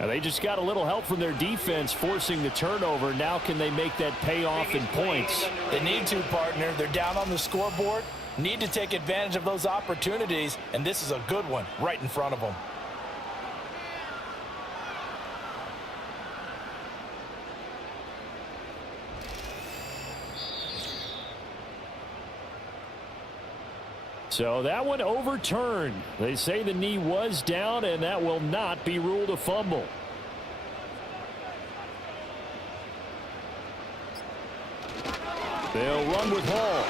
Now, they just got a little help from their defense forcing the turnover. Now can they make that pay off in points? They need to, partner. They're down on the scoreboard. Need to take advantage of those opportunities, and this is a good one right in front of them. So that one overturned. They say the knee was down, and that will not be ruled a fumble. They'll run with Hall.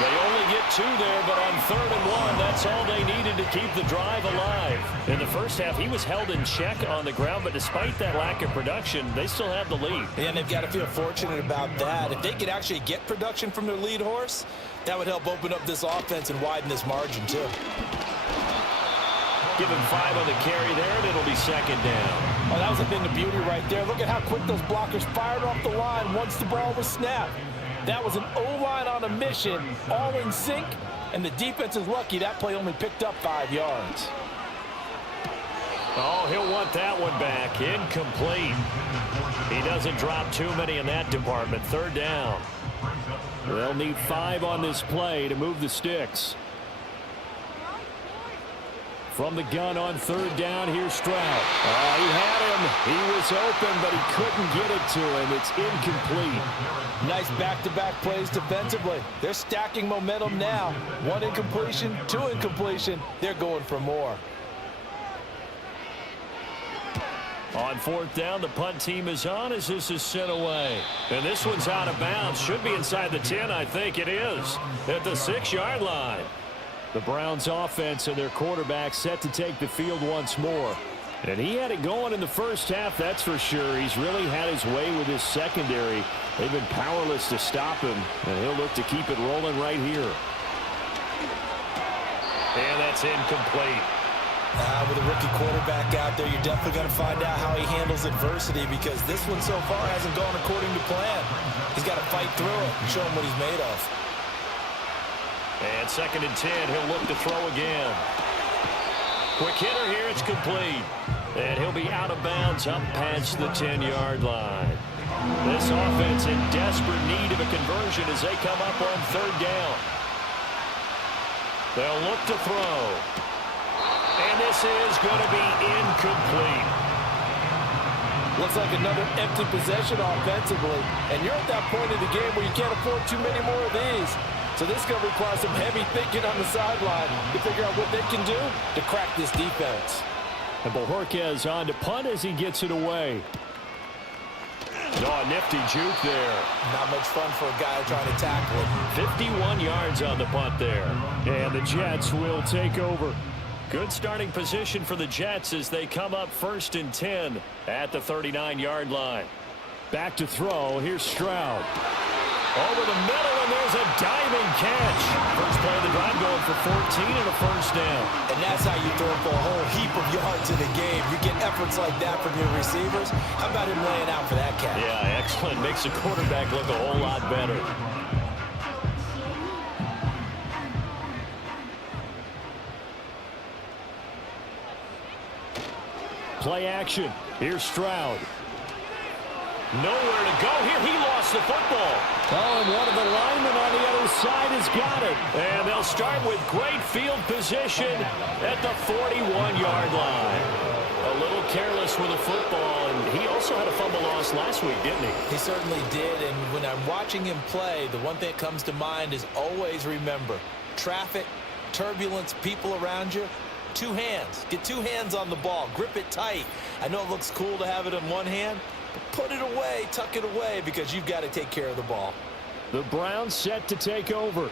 They only get 2 there, but on 3rd and 1, that's all they needed to keep the drive alive. In the first half, he was held in check on the ground, but despite that lack of production, they still have the lead. And they've got to feel fortunate about that. If they could actually get production from their lead horse, that would help open up this offense and widen this margin, too. Give him 5 on the carry there, and it'll be 2nd down. Oh, that was a thing of beauty right there. Look at how quick those blockers fired off the line once the ball was snapped. That was an O-line on a mission, all in sync, and the defense is lucky that play only picked up 5 yards. Oh, he'll want that one back. Incomplete. He doesn't drop too many in that department. 3rd down. They'll need 5 on this play to move the sticks. From the gun on 3rd down, here's Stroud. He had him. He was open, but he couldn't get it to him. It's incomplete. Nice back-to-back plays defensively. They're stacking momentum now. 1 incompletion, 2 incompletion. They're going for more. On 4th down, the punt team is on as this is sent away. And this one's out of bounds. Should be inside the 10, I think it is. At the 6-yard line. The Browns offense and their quarterback set to take the field once more. And he had it going in the first half, that's for sure. He's really had his way with his secondary. They've been powerless to stop him, and he'll look to keep it rolling right here. And that's incomplete. With a rookie quarterback out there, you're definitely going to find out how he handles adversity, because this one so far hasn't gone according to plan. He's got to fight through it and show him what he's made of. And 2nd and 10, he'll look to throw again. Quick hitter here, it's complete. And he'll be out of bounds up past the 10-yard line. This offense in desperate need of a conversion as they come up on 3rd down. They'll look to throw. And this is going to be incomplete. Looks like another empty possession offensively. And you're at that point in the game where you can't afford too many more of these. So this is going to require some heavy thinking on the sideline to figure out what they can do to crack this defense. And Bojorquez on to punt as he gets it away. Oh, nifty juke there. Not much fun for a guy trying to tackle it. 51 yards on the punt there. And the Jets will take over. Good starting position for the Jets as they come up 1st and 10 at the 39-yard line. Back to throw. Here's Stroud. Over the middle, and there's a diving catch. First play of the drive going for 14 and a 1st down. And that's how you throw for a whole heap of yards in a game. You get efforts like that from your receivers. How about him laying out for that catch? Yeah, excellent. Makes the quarterback look a whole lot better. Play action. Here's Stroud. Nowhere to go here. He lost the football. Oh, and one of the linemen on the other side has got it. And they'll start with great field position at the 41-yard line. A little careless with the football, and he also had a fumble loss last week, didn't he? He certainly did, and when I'm watching him play, the one thing that comes to mind is always remember, traffic, turbulence, people around you, 2 hands. Get 2 hands on the ball. Grip it tight. I know it looks cool to have it in one hand, put it away, tuck it away, because you've got to take care of the ball. The Browns set to take over.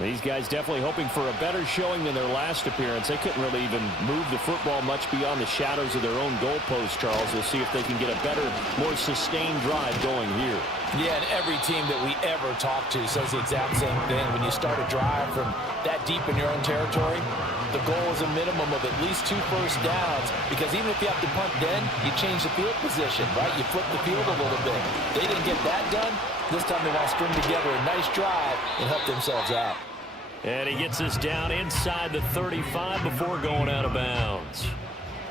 These guys definitely hoping for a better showing than their last appearance. They couldn't really even move the football much beyond the shadows of their own goalpost, Charles. We'll see if they can get a better, more sustained drive going here. Yeah, and every team that we ever talk to says the exact same thing. When you start a drive from that deep in your own territory, the goal is a minimum of at least 2 first downs, because even if you have to punt then, you change the field position, right? You flip the field a little bit. They didn't get that done. This time they want to string together a nice drive and help themselves out. And he gets us down inside the 35 before going out of bounds.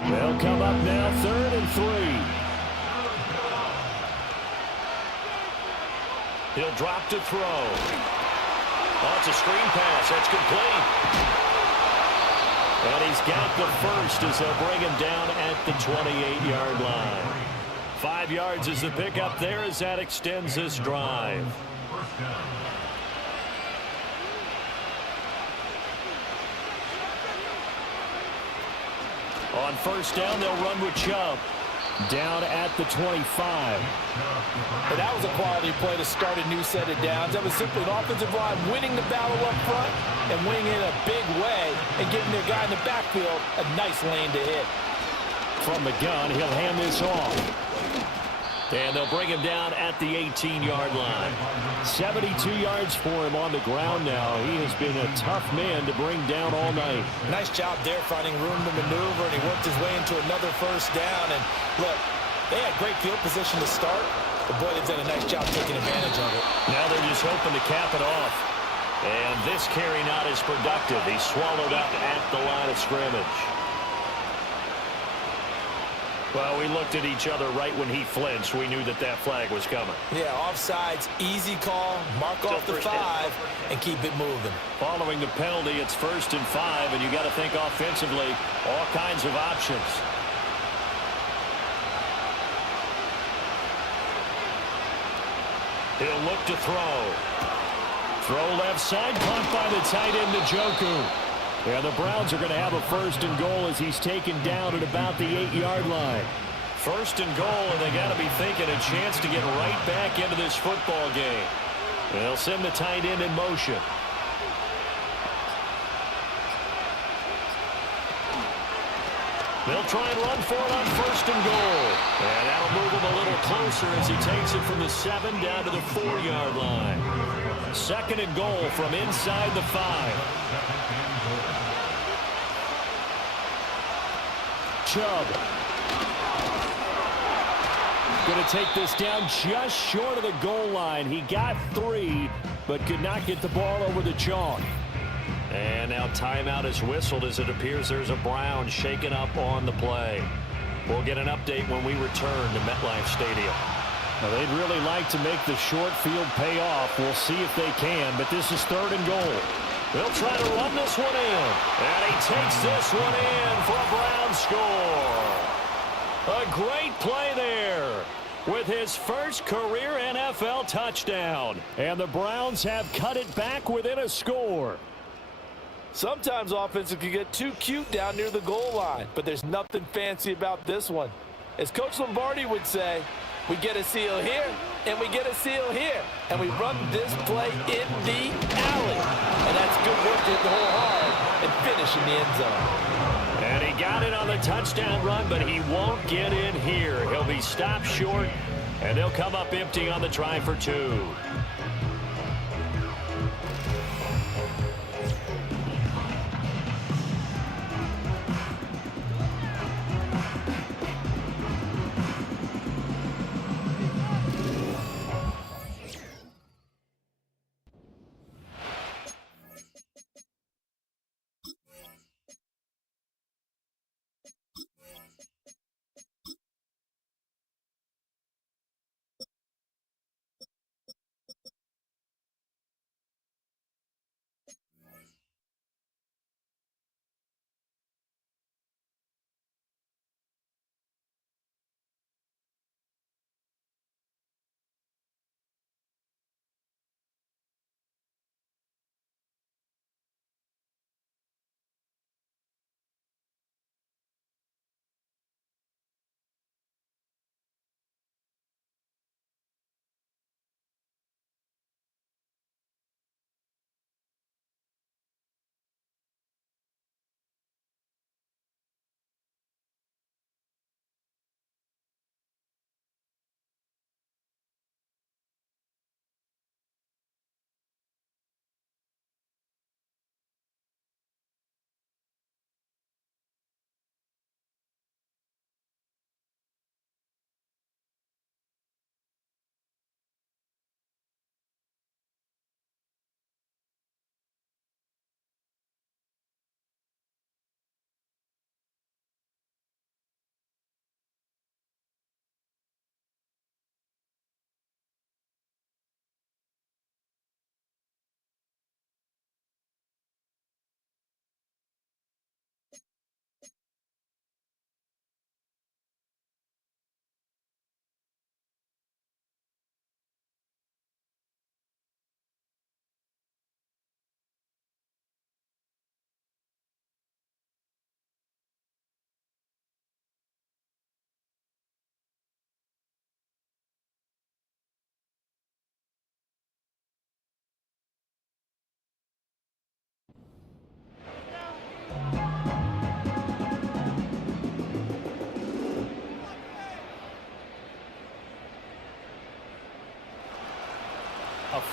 They'll come up now 3rd and 3. He'll drop to throw. Oh, it's a screen pass. That's complete. And he's got the first as they'll bring him down at the 28-yard line. 5 yards is the pickup there as that extends this drive. On first down, they'll run with Chubb. Down at the 25. And that was a quality play to start a new set of downs. That was simply an offensive line winning the battle up front and winning in a big way and giving their guy in the backfield a nice lane to hit. From the gun, he'll hand this off. And they'll bring him down at the 18-yard line. 72 yards for him on the ground now. He has been a tough man to bring down all night. Nice job there finding room to maneuver, and he worked his way into another first down. And look, they had great field position to start, but boy, they've done a nice job taking advantage of it. Now they're just hoping to cap it off. And this carry not as productive. He's swallowed up at the line of scrimmage. Well, we looked at each other right when he flinched. We knew that that flag was coming. Yeah, offsides, easy call, mark off the 5, and keep it moving. Following the penalty, it's 1st and 5, and you got to think offensively, all kinds of options. He'll look to throw. Throw left side, caught by the tight end, Njoku. Yeah, the Browns are going to have a 1st and goal as he's taken down at about the 8-yard line. 1st and goal, and they got to be thinking a chance to get right back into this football game. They'll send the tight end in motion. They'll try and run for it on 1st and goal. And that'll move him a little closer as he takes it from the 7 down to the 4-yard line. 2nd and goal from inside the 5. Chubb. Going to take this down just short of the goal line. He got 3, but could not get the ball over the chalk. And now timeout is whistled as it appears there's a Brown shaken up on the play. We'll get an update when we return to MetLife Stadium. Now, they'd really like to make the short field pay off. We'll see if they can, but this is 3rd and goal. They'll try to run this one in. And he takes this one in for a Brown score. A great play there with his first career NFL touchdown. And the Browns have cut it back within a score. Sometimes offenses can get too cute down near the goal line, but there's nothing fancy about this one. As Coach Lombardi would say, we get a seal here, and we get a seal here. And we run this play in the alley. And that's good work to hit the hole hard and finish in the end zone. And he got it on the touchdown run, but he won't get in here. He'll be stopped short, and they'll come up empty on the try for 2.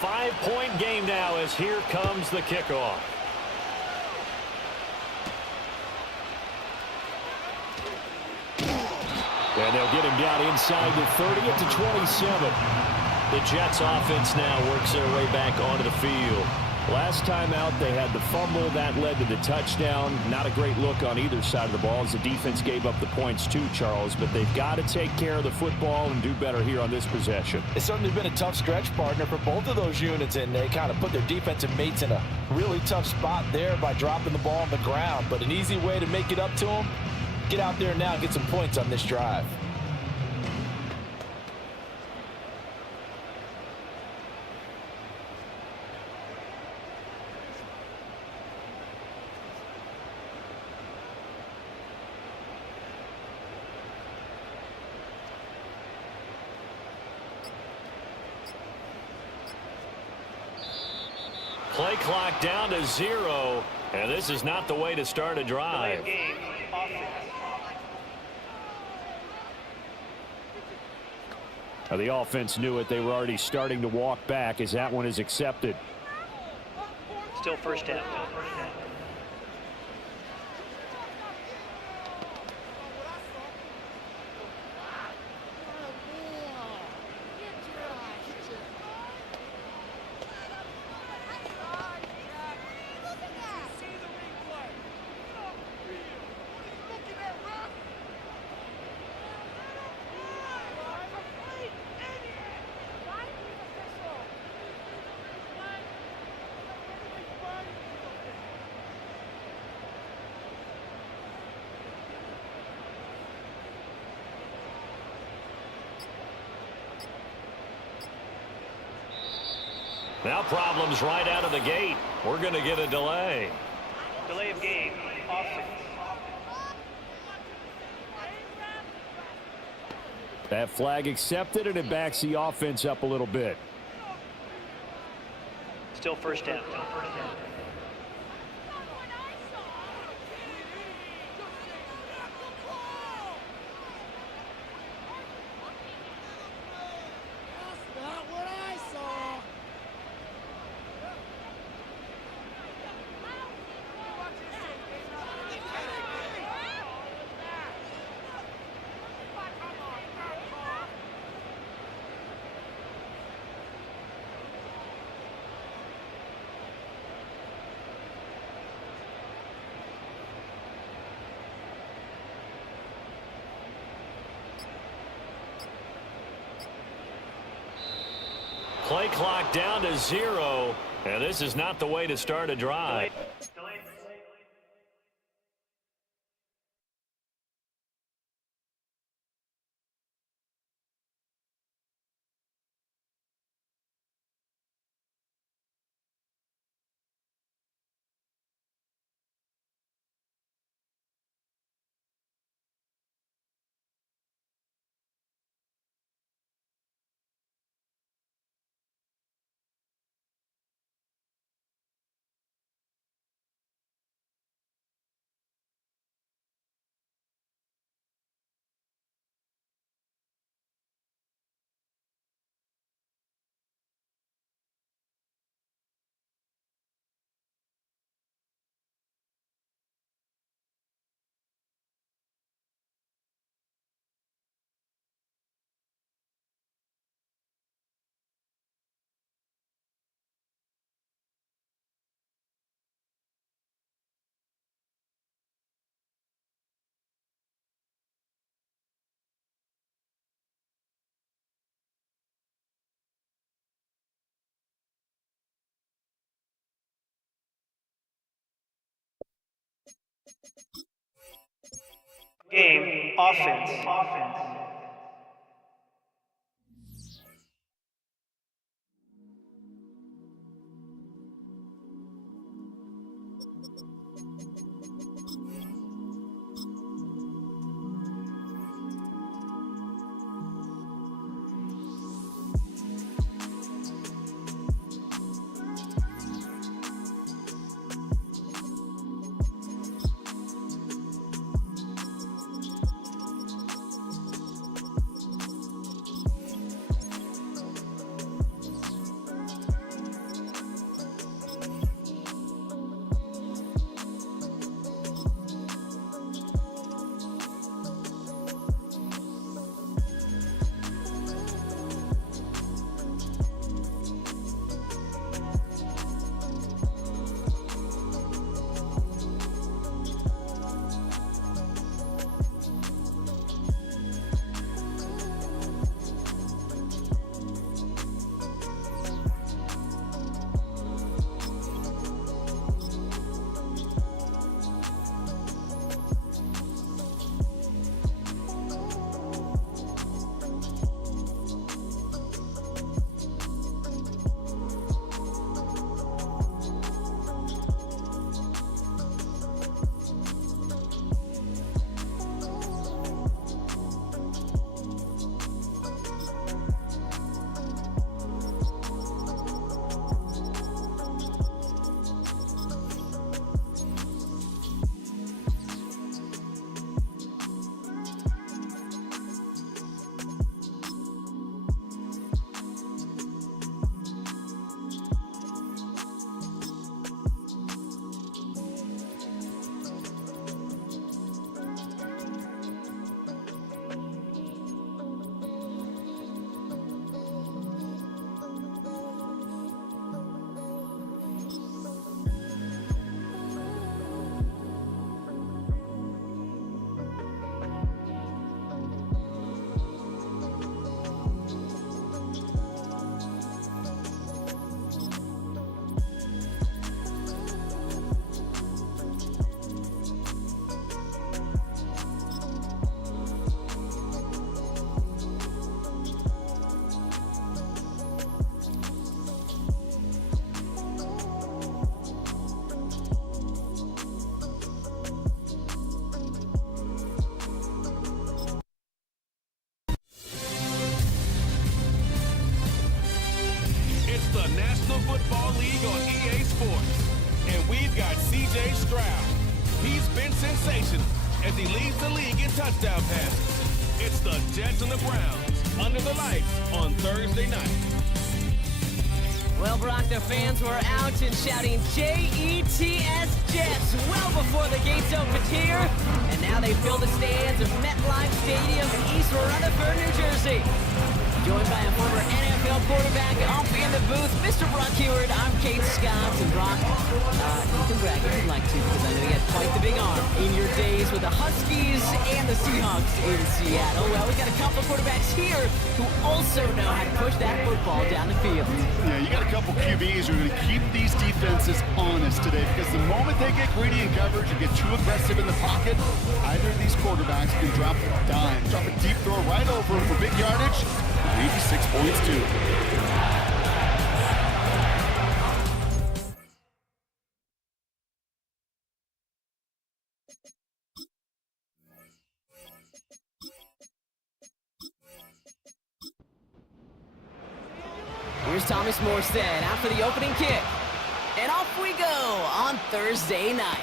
5-point game now as here comes the kickoff. And they'll get him down inside the 30 at the 27. The Jets offense now works their way back onto the field. Last time out, they had the fumble. That led to the touchdown. Not a great look on either side of the ball as the defense gave up the points too, Charles. But they've got to take care of the football and do better here on this possession. It's certainly been a tough stretch, partner, for both of those units, and they kind of put their defensive mates in a really tough spot there by dropping the ball on the ground. But an easy way to make it up to them, get out there now and get some points on this drive. Play clock down to 0, and this is not the way to start a drive. Game, offense. Now, the offense knew it. They were already starting to walk back as that one is accepted. Still first down. Now problems right out of the gate. We're going to get a delay. Delay of game, offense. That flag accepted, and it backs the offense up a little bit. Still first down. Play clock down to 0, and this is not the way to start a drive. Delay. Game, offense. Football League on EA Sports. And we've got C.J. Stroud. He's been sensational as he leads the league in touchdown passes. It's the Jets and the Browns under the lights on Thursday night. Well, Bronco fans were out and shouting J-E-T-S Jets well before the gates opened here. And now they fill the stands of MetLife Stadium in East Rutherford, New Jersey. Joined by a former NFL quarterback up in the booth, Mr. Brock Heward. I'm Kate Scott. And Brock, you can brag if you'd like to, because I know you had quite the big arm in your days with the Huskies and the Seahawks in Seattle. Well, we got a couple quarterbacks here who also know how to push that football down the field. Yeah, you got a couple QBs who are going to keep these defenses honest today, because the moment they get greedy in coverage or get too aggressive in the pocket, either of these quarterbacks can drop a dime, drop a deep throw right over for big yardage, maybe 6 points too. Here's Thomas Morstead out for the opening kick. And off we go on Thursday night.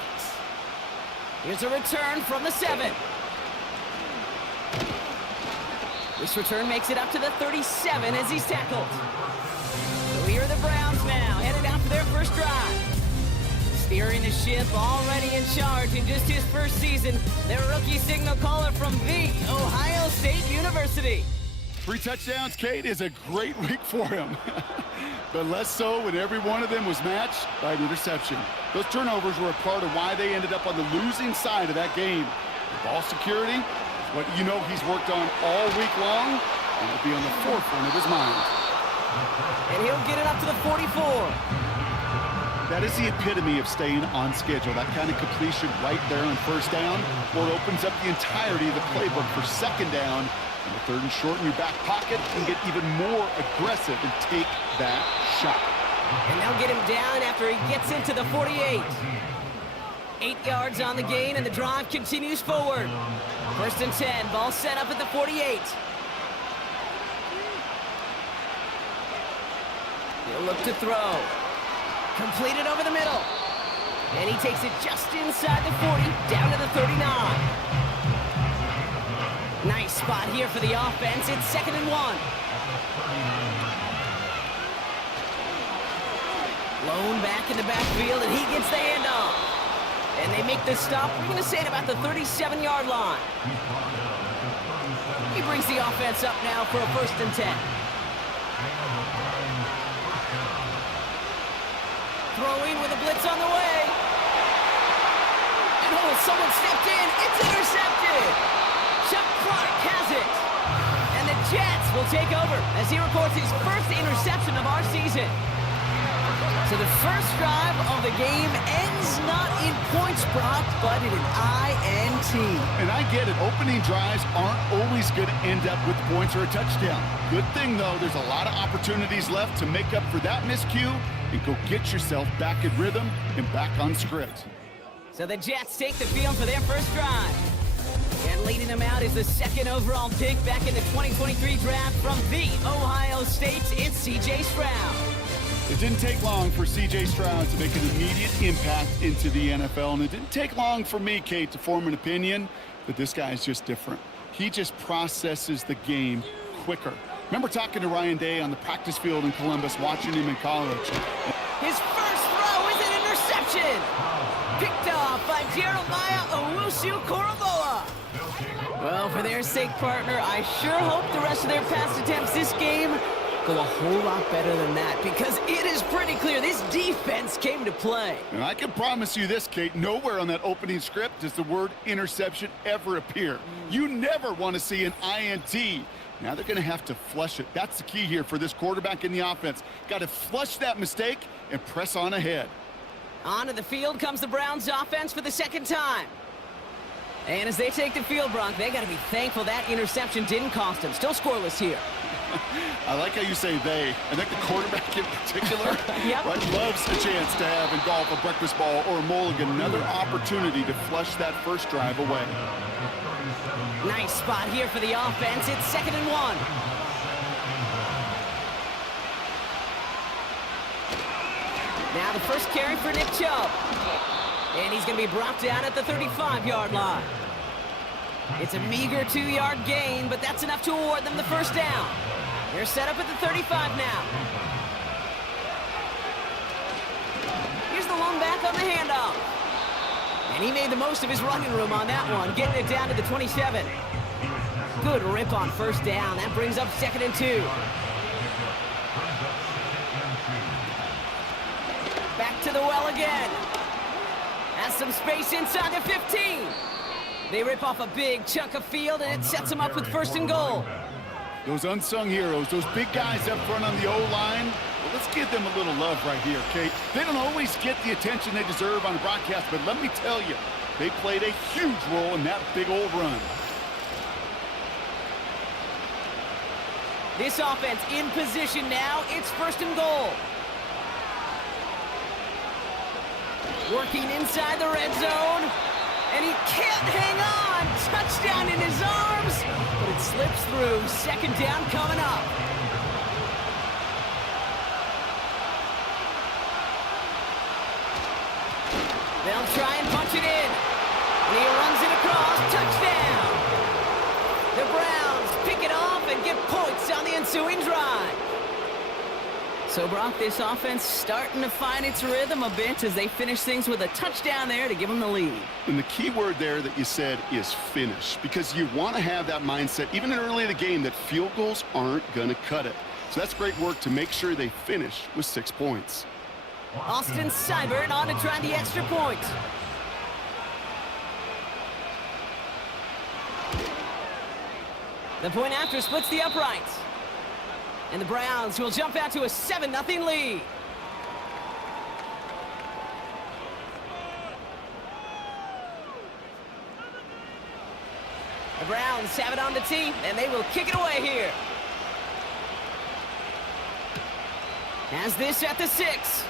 Here's a return from the 7. This return makes it up to the 37 as he's tackled. So here are the Browns now, headed out for their first drive. Steering the ship, already in charge in just his first season, their rookie signal caller from the Ohio State University. 3 touchdowns, Kate, is a great week for him. But less so when every one of them was matched by an interception. Those turnovers were a part of why they ended up on the losing side of that game. The ball security, what you know he's worked on all week long, and it'll be on the forefront of his mind. And he'll get it up to the 44. That is the epitome of staying on schedule. That kind of completion right there on first down, where it opens up the entirety of the playbook for second down. And the 3rd and short in your back pocket and get even more aggressive and take that shot. And they'll get him down after he gets into the 48. 8 yards on the gain, and the drive continues forward. 1st and 10, ball set up at the 48. He'll look to throw. Completed over the middle. And he takes it just inside the 40, down to the 39. Nice spot here for the offense. It's 2nd and 1. Lone back in the backfield, and he gets the handoff. And they make the stop. We're going to say it about the 37-yard line. He brings the offense up now for a 1st and 10. Throwing with a blitz on the way. And oh, someone stepped in. It's intercepted. Chuck Clark has it. And the Jets will take over as he records his first interception of our season. So the first drive of the game ends not in points, Brock, but in an INT. And I get it. Opening drives aren't always going to end up with points or a touchdown. Good thing, though, there's a lot of opportunities left to make up for that miscue and go get yourself back in rhythm and back on script. So the Jets take the field for their first drive. And leading them out is the 2nd overall pick back in the 2023 draft from the Ohio State. It's C.J. Stroud. It didn't take long for C.J. Stroud to make an immediate impact into the NFL. And it didn't take long for me, Kate, to form an opinion that this guy is just different. He just processes the game quicker. Remember talking to Ryan Day on the practice field in Columbus, watching him in college. His first throw is an interception. Picked off by Jeremiah Owusu-Koramoah. Well, for their sake, partner, I sure hope the rest of their pass attempts this game go a whole lot better than that, because it is pretty clear this defense came to play. And I can promise you this, Kate, nowhere on that opening script does the word interception ever appear. You never want to see an INT. Now they're going to have to flush it. That's the key here for this quarterback in the offense. Got to flush that mistake and press on ahead. Onto the field comes the Browns offense for the 2nd time. And as they take the field, Bronk, they got to be thankful that interception didn't cost them. Still scoreless here. I like how you say they. I think the quarterback in particular Yep. right, loves a chance to have in golf a breakfast ball or a mulligan, another opportunity to flush that first drive away. Nice spot here for the offense. It's 2nd and 1. Now the first carry for Nick Chubb. And he's going to be brought down at the 35-yard line. It's a meager 2-yard gain, but that's enough to award them the first down. They're set up at the 35 now. Here's the lone back on the handoff. And he made the most of his running room on that one, getting it down to the 27. Good rip on first down. That brings up 2nd and 2. Back to the well again. Has some space inside the 15. They rip off a big chunk of field, and it sets them up with 1st and goal. Those unsung heroes, those big guys up front on the O-line, well, let's give them a little love right here, Kate. They don't always get the attention they deserve on the broadcast, but let me tell you, they played a huge role in that big old run. This offense in position now. It's 1st and goal. Working inside the red zone. And he can't hang on. Touchdown in his arms. But it slips through. 2nd down coming up. They'll try and punch it in. And he runs it across. Touchdown. The Browns pick it off and get points on the ensuing drive. So, Brock, this offense starting to find its rhythm a bit as they finish things with a touchdown there to give them the lead. And the key word there that you said is finish, because you want to have that mindset, even early in the game, that field goals aren't going to cut it. So that's great work to make sure they finish with 6 points. Austin Seibert on to try the extra point. The point after splits the uprights. And the Browns will jump out to a 7-0 lead. The Browns have it on the tee, and they will kick it away here. Has this at the 6.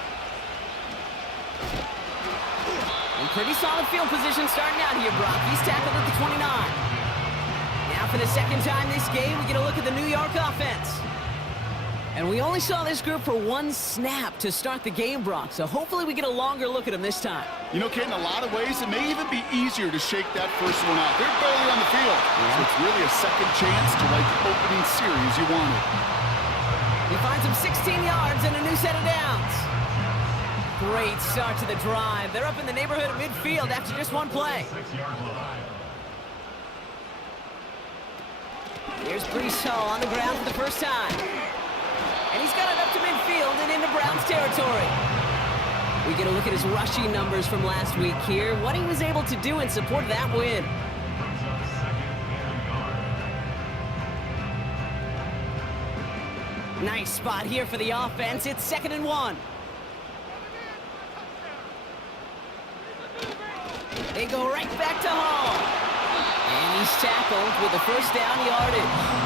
And pretty solid field position starting out here, Brock. He's tackled at the 29. Now for the 2nd time this game, we get a look at the New York offense. And we only saw this group for 1 snap to start the game, Brock, so hopefully we get a longer look at them this time. You know, Kate, in a lot of ways, it may even be easier to shake that first one out. They're barely on the field, so it's really a second chance to write the opening series you wanted. He finds him 16 yards and a new set of downs. Great start to the drive. They're up in the neighborhood of midfield after just 1 play. Here's Breece Hall on the ground for the first time. And he's got it up to midfield and into Browns territory. We get a look at his rushing numbers from last week here, what he was able to do in support of that win. Nice spot here for the offense. It's 2nd and 1. They go right back to Hall. And he's tackled with the first down yardage.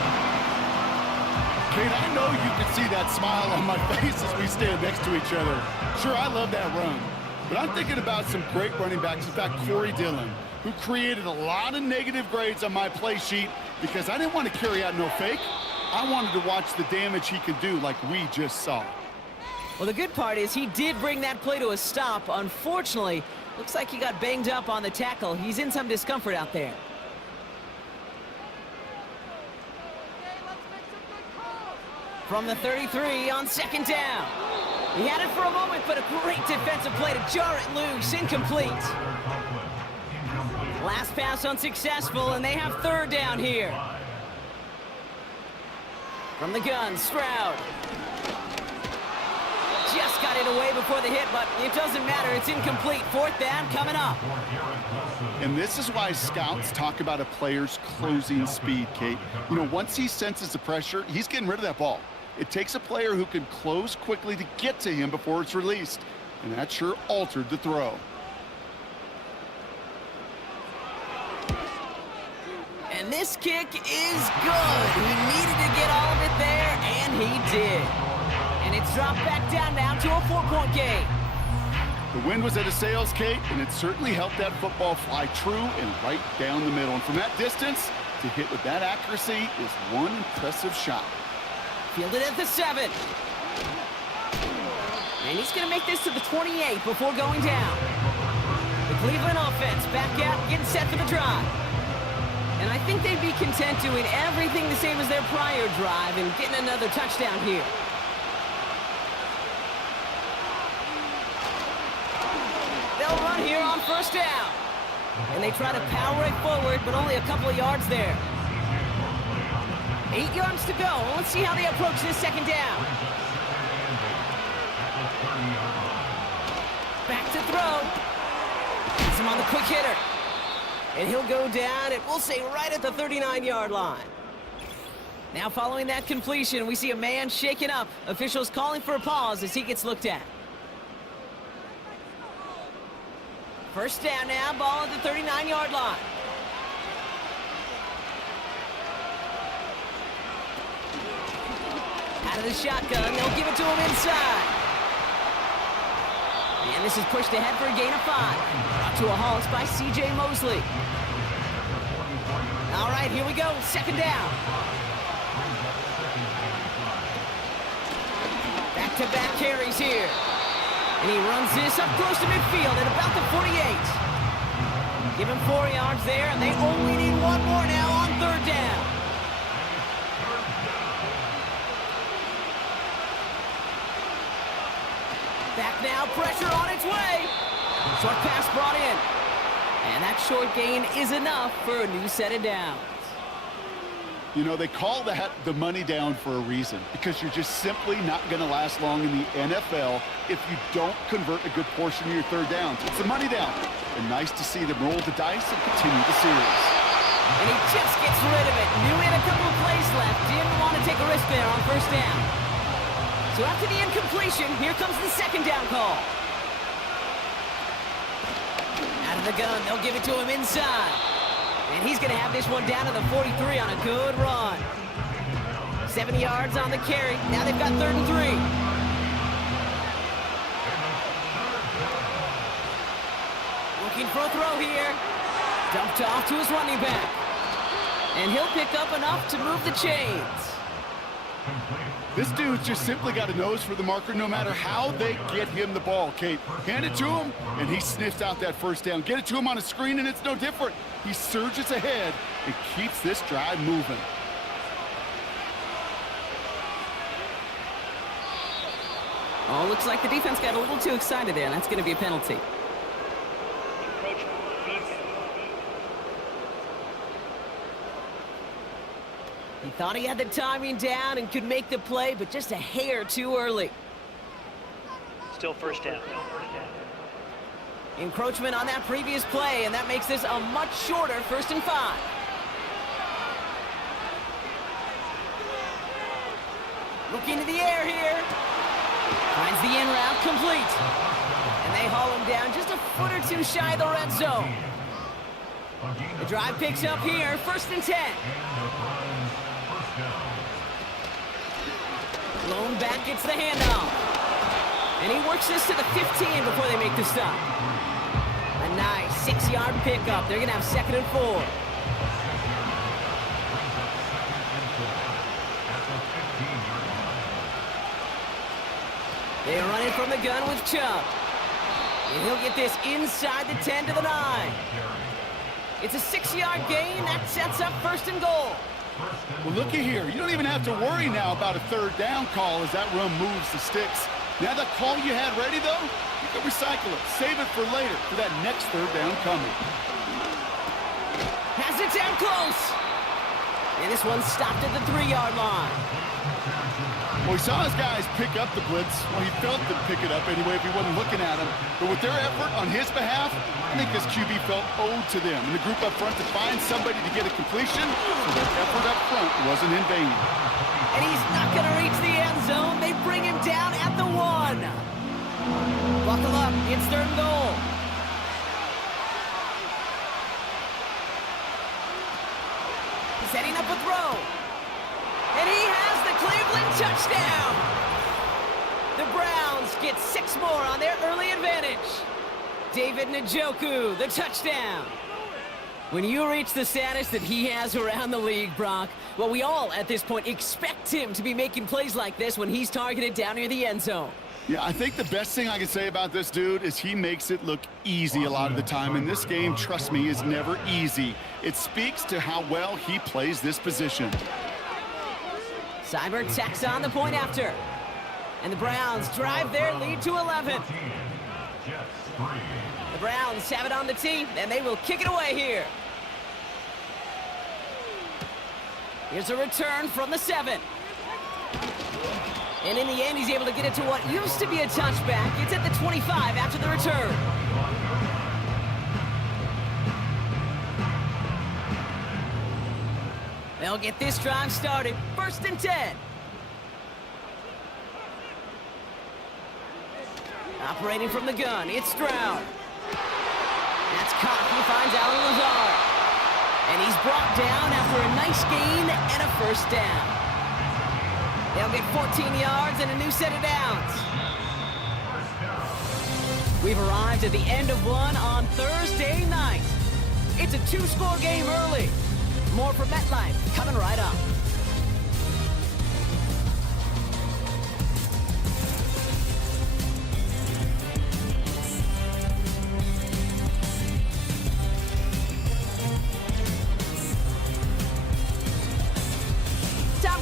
Kate, I know you can see that smile on my face as we stand next to each other. Sure, I love that run. But I'm thinking about some great running backs. In fact, Corey Dillon, who created a lot of negative grades on my play sheet because I didn't want to carry out no fake. I wanted to watch the damage he could do like we just saw. Well, the good part is he did bring that play to a stop. Unfortunately, looks like he got banged up on the tackle. He's in some discomfort out there. From the 33 on 2nd down. He had it for a moment, but a great defensive play to jar it loose. Incomplete. Last pass unsuccessful, and they have 3rd down here. From the gun, Stroud. Just got it away before the hit, but it doesn't matter. It's incomplete. 4th down coming up. And this is why scouts talk about a player's closing speed, Kate. You know, once he senses the pressure, he's getting rid of that ball. It takes a player who can close quickly to get to him before it's released. And that sure altered the throw. And this kick is good. He needed to get all of it there, and he did. And it's dropped back down now to a 4-point game. The wind was at a sails, Kate, and it certainly helped that football fly true and right down the middle. And from that distance, to hit with that accuracy is one impressive shot. Fielded at the 7. And he's going to make this to the 28 before going down. The Cleveland offense back out, getting set for the drive. And I think they'd be content doing everything the same as their prior drive and getting another touchdown here. They'll run here on first down. And they try to power it forward, but only a couple of yards there. 8 yards to go. Let's see how they approach this second down. Back to throw. Gets him on the quick hitter. And he'll go down, and we'll say right at the 39-yard line. Now following that completion, we see a man shaken up. Officials calling for a pause as he gets looked at. First down now, ball at the 39-yard line. Out of the shotgun, they'll give it to him inside. And this is pushed ahead for a gain of 5. Brought to a halt by C.J. Mosley. All right, here we go, second down. Back-to-back carries here. And he runs this up close to midfield at about the 48. Give him 4 yards there, and they only need one more now on third down. Back now, pressure on its way. Short pass brought in. And that short gain is enough for a new set of downs. You know, they call that the money down for a reason, because you're just simply not going to last long in the NFL if you don't convert a good portion of your third downs. It's a money down. And nice to see them roll the dice and continue the series. And he just gets rid of it. Knew he had a couple of plays left. Didn't want to take a risk there on first down. So after the incompletion, here comes the second down call. Out of the gun, they'll give it to him inside. And he's going to have this one down to the 43 on a good run. 7 yards on the carry. Now they've got 3rd and 3. Looking for a throw here. Dumped off to his running back. And he'll pick up enough to move the chains. This dude's just simply got a nose for the marker no matter how they get him the ball, Kate. Hand it to him, and he sniffs out that first down. Get it to him on a screen, and it's no different. He surges ahead and keeps this drive moving. Oh, looks like the defense got a little too excited there, and that's going to be a penalty. He thought he had the timing down and could make the play, but just a hair too early. Still first down. Encroachment on that previous play, and that makes this a much shorter 1st and 5. Looking to the air here. Finds the in route complete. And they haul him down just a foot or two shy of the red zone. The drive picks up here, 1st and 10. Lone back gets the handoff. And he works this to the 15 before they make the stop. A nice 6-yard pickup. They're going to have 2nd and 4. They run it from the gun with Chubb. And he'll get this inside the 10 to the 9. It's a 6-yard gain. That sets up 1st and goal. Well, looky here. You don't even have to worry now about a third down call as that run moves the sticks. Now that call you had ready, though, you can recycle it. Save it for later for that next third down coming. Has it down close. And this one stopped at the 3-yard line. Well, he saw his guys pick up the blitz. Well, he felt them pick it up anyway if he wasn't looking at him. But with their effort on his behalf, I think this QB felt owed to them. And the group up front to find somebody to get a completion, so that effort up front wasn't in vain. And he's not going to reach the end zone. They bring him down at the 1. Buckle up. It's 3rd and goal. He's setting up a throw. And he has the Cleveland touchdown. The Browns get 6 more on their early advantage. David Njoku, the touchdown. When you reach the status that he has around the league, Brock, well, we all at this point expect him to be making plays like this when he's targeted down near the end zone. Yeah, I think the best thing I can say about this dude is he makes it look easy a lot of the time. And this game, trust me, is never easy. It speaks to how well he plays this position. Seibert tacks on the point after. And the Browns drive their lead to 11. The Browns have it on the tee, and they will kick it away here. Here's a return from the 7. And in the end, he's able to get it to what used to be a touchback. It's at the 25 after the return. They'll get this drive started. 1st and 10. Operating from the gun, it's Stroud. That's caught. He finds Alan Lazard. And he's brought down after a nice gain and a 1st down. They'll get 14 yards and a new set of downs. We've arrived at the end of one on Thursday night. It's a 2-score game early. More from MetLife coming right up.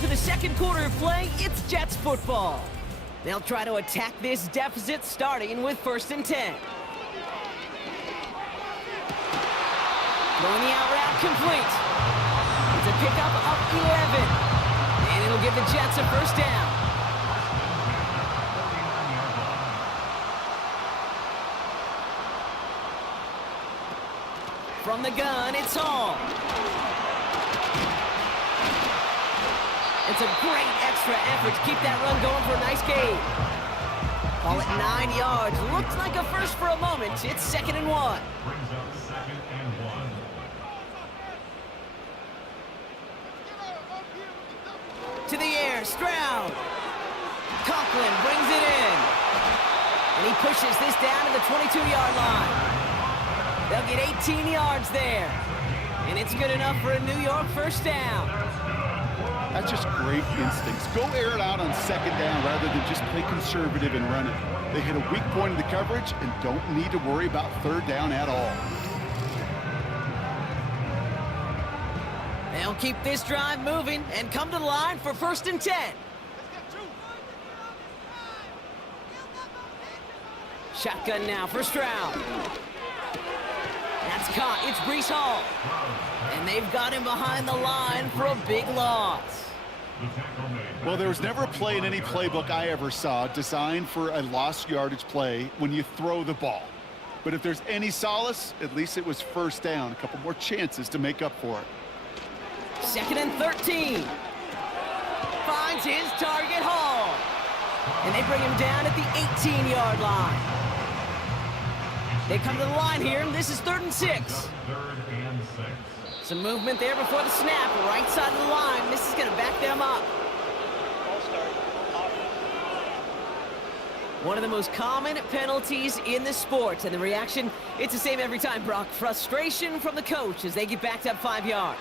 For the second quarter of play, it's Jets football. They'll try to attack this deficit starting with 1st and 10. Throwing the out route complete. It's a pickup of 11. And it'll give the Jets a 1st down. From the gun, it's Hall. It's a great extra effort to keep that run going for a nice gain. Call it 9 yards. Looked like a first for a moment. It's 2nd and 1. Brings up 2nd and 1. To the air, Stroud. Conklin brings it in. And he pushes this down to the 22-yard line. They'll get 18 yards there. And it's good enough for a New York 1st down. That's just great instincts. Go air it out on 2nd down rather than just play conservative and run it. They hit a weak point in the coverage and don't need to worry about 3rd down at all. They'll keep this drive moving and come to the line for 1st and 10. Shotgun now for Stroud. That's caught. It's Breece Hall. And they've got him behind the line for a big loss. Well, there was never a play in any playbook I ever saw designed for a lost yardage play when you throw the ball. But if there's any solace, at least it was 1st down. A couple more chances to make up for it. 2nd and 13. Finds his target, Hall. And they bring him down at the 18-yard line. They come to the line here, and this is 3rd and 6. 3rd and 6. Some movement there before the snap, right side of the line. This is going to back them up. One of the most common penalties in the sport, and the reaction, it's the same every time, Brock. Frustration from the coach as they get backed up 5 yards.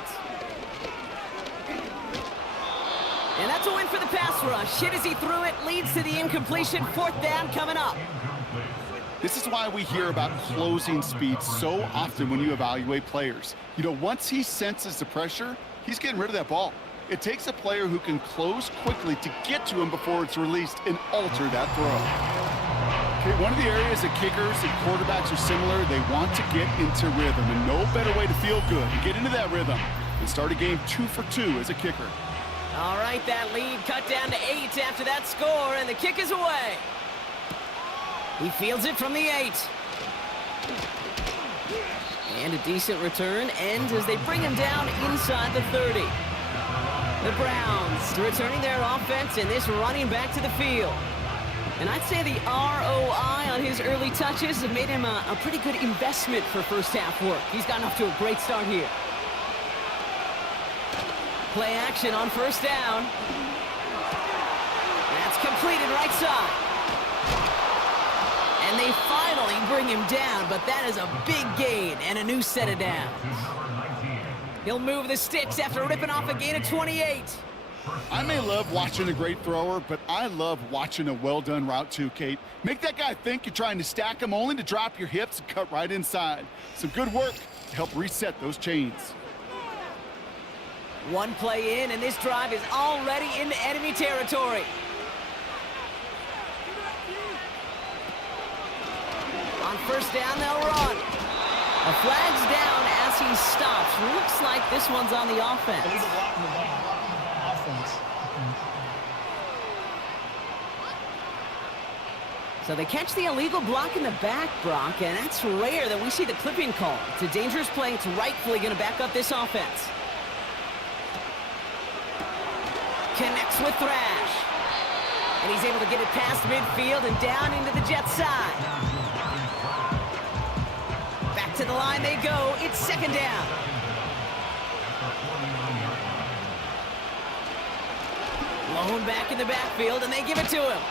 And that's a win for the pass rush. Hit as he threw it, leads to the incompletion. 4th down coming up. This is why we hear about closing speed so often when you evaluate players. You know, once he senses the pressure, he's getting rid of that ball. It takes a player who can close quickly to get to him before it's released and alter that throw. Okay, one of the areas that kickers and quarterbacks are similar, they want to get into rhythm, and no better way to feel good to get into that rhythm and start a game 2 for 2 as a kicker. All right, that lead cut down to 8 after that score, and the kick is away. He fields it from the 8. And a decent return ends as they bring him down inside the 30. The Browns returning their offense and this running back to the field. And I'd say the ROI on his early touches have made him a pretty good investment for first half work. He's gotten off to a great start here. Play action on 1st down. That's completed right side. And they finally bring him down, but that is a big gain and a new set of downs. He'll move the sticks after ripping off a gain of 28. I may love watching a great thrower, but I love watching a well-done route too, Kate. Make that guy think you're trying to stack him only to drop your hips and cut right inside. Some good work to help reset those chains. One play in, and this drive is already into enemy territory. On first down, they'll run. A flag's down as he stops. Looks like this one's on the offense. So they catch the illegal block in the back, Brock, and that's rare that we see the clipping call. It's a dangerous play. It's rightfully going to back up this offense. Connects with Thrash. And he's able to get it past midfield and down into the Jets side. Back to the line they go. It's second down. Blown back in the backfield, and they give it to him.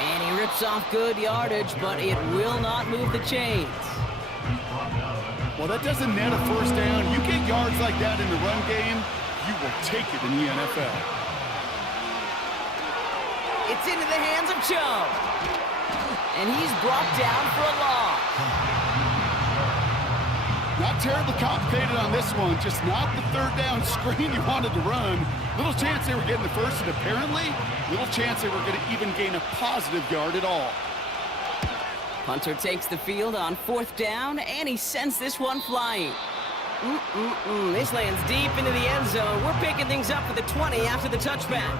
And he rips off good yardage, but it will not move the chains. Well, that doesn't net a first down. You get yards like that in the run game, you will take it in the NFL. It's into the hands of Joe. And he's brought down for a loss. Not terribly complicated on this one, just not the third down screen you wanted to run. Little chance they were getting the first, and apparently, little chance they were going to even gain a positive yard at all. Punter takes the field on fourth down, and he sends this one flying. This lands deep into the end zone. We're picking things up for the 20 after the touchback.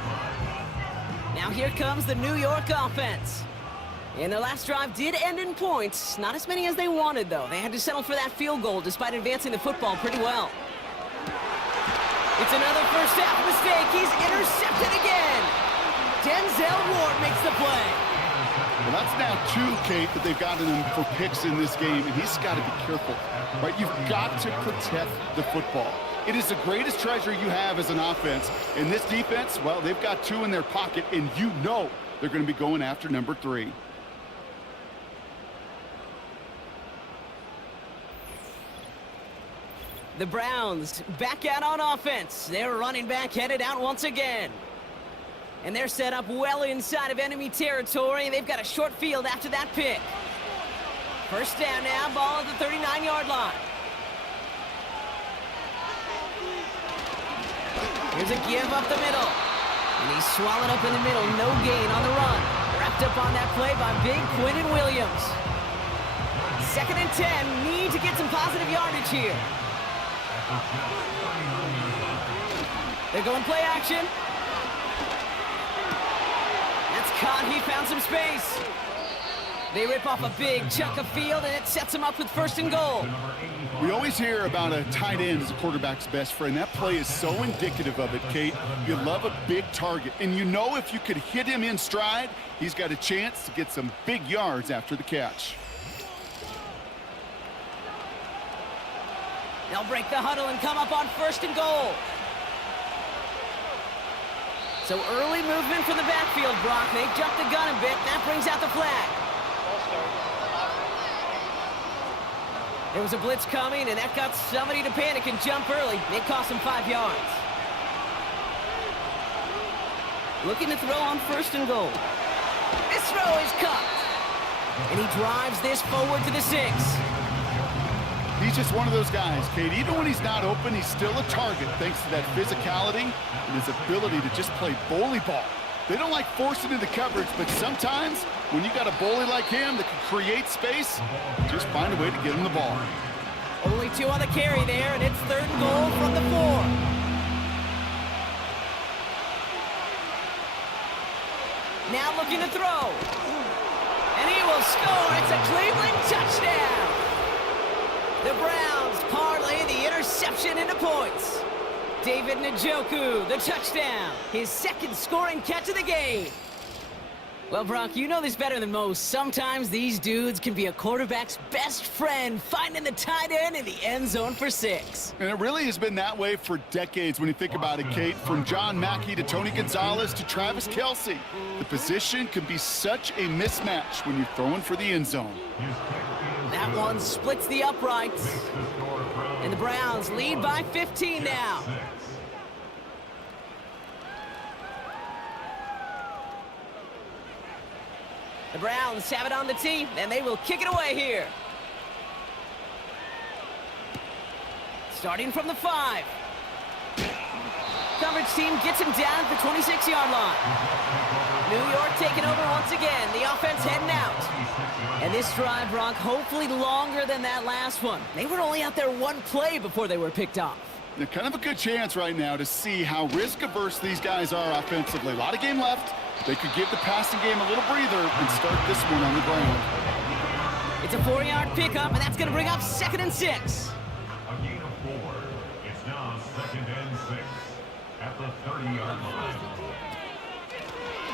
Now here comes the New York offense. And their last drive did end in points. Not as many as they wanted, though. They had to settle for that field goal despite advancing the football pretty well. It's another first half mistake. He's intercepted again. Denzel Ward makes the play. Well, that's now two, Kate, that they've gotten him for picks in this game, and he's got to be careful. Right? You've got to protect the football. It is the greatest treasure you have as an offense. And this defense, well, they've got two in their pocket, and you know they're going to be going after number 3. The Browns back out on offense. Their running back headed out once again. And they're set up well inside of enemy territory. They've got a short field after that pick. First down now, ball at the 39-yard line. Here's a give up the middle. And he's swallowed up in the middle. No gain on the run. Wrapped up on that play by big Quinnen Williams. Second and 10. Need to get some positive yardage here. They're going play action. That's caught. He found some space. They rip off a big chunk of field, and it sets them up with first and goal. We always hear about a tight end as a quarterback's best friend. That play is so indicative of it, Kate. You love a big target, and you know if you could hit him in stride, he's got a chance to get some big yards after the catch. They'll break the huddle and come up on first and goal. So early movement from the backfield, Brock. They jumped the gun a bit. That brings out the flag. There was a blitz coming, and that got somebody to panic and jump early. It cost them 5 yards. Looking to throw on first and goal. This throw is cut. And he drives this forward to the 6. He's just one of those guys, Kate. Even when he's not open, he's still a target thanks to that physicality and his ability to just play bully ball. They don't like forcing into coverage, but sometimes when you got a bully like him that can create space, just find a way to get him the ball. Only 2 on the carry there, and it's third and goal from the 4. Now looking to throw. And he will score. It's a Cleveland touchdown. The Browns parlay the interception into points. David Njoku, the touchdown. His second scoring catch of the game. Well, Brock, you know this better than most. Sometimes these dudes can be a quarterback's best friend, finding the tight end in the end zone for 6. And it really has been that way for decades when you think about it, Kate. From John Mackey to Tony Gonzalez to Travis Kelce. The position can be such a mismatch when you're throwing for the end zone. That one splits the uprights. And the Browns lead by 15 now. The Browns have it on the tee, and they will kick it away here. Starting from the 5. Coverage team gets him down at the 26-yard line. New York taking over once again. The offense heading out. And this drive, Brock, hopefully longer than that last one. They were only out there one play before they were picked off. They're kind of a good chance right now to see how risk-averse these guys are offensively. A lot of game left. They could give the passing game a little breather and start this one on the ground. It's a 4-yard pickup, and that's going to bring up 2nd and 6. A gain of 4. It's now 2nd and 6 at the 30-yard line.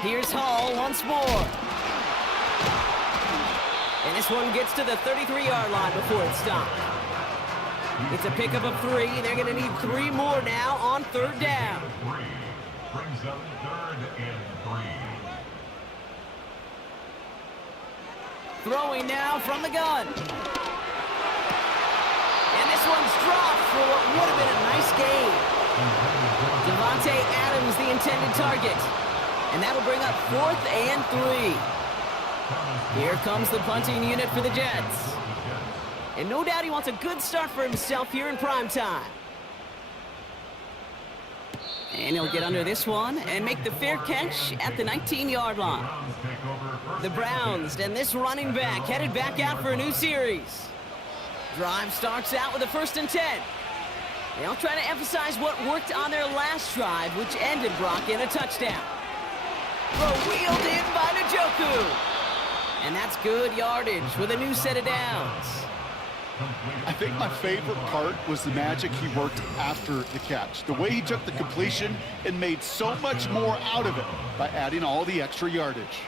Here's Hall once more. And this one gets to the 33-yard line before it's stopped. It's a pickup of 3. They're going to need 3 more now on 3rd down. 3 brings up 3rd and 3. Throwing now from the gun. And this one's dropped for what would have been a nice gain. Devontae Adams, the intended target. And that'll bring up 4th and 3. Here comes the punting unit for the Jets. And no doubt he wants a good start for himself here in prime time. And he'll get under this one and make the fair catch at the 19-yard line. The Browns and this running back headed back out for a new series. Drive starts out with a 1st and 10. They'll try to emphasize what worked on their last drive, which ended, Brock, in a touchdown. Throw wheeled in by Njoku. And that's good yardage with a new set of downs. I think my favorite part was the magic he worked after the catch. The way he took the completion and made so much more out of it by adding all the extra yardage.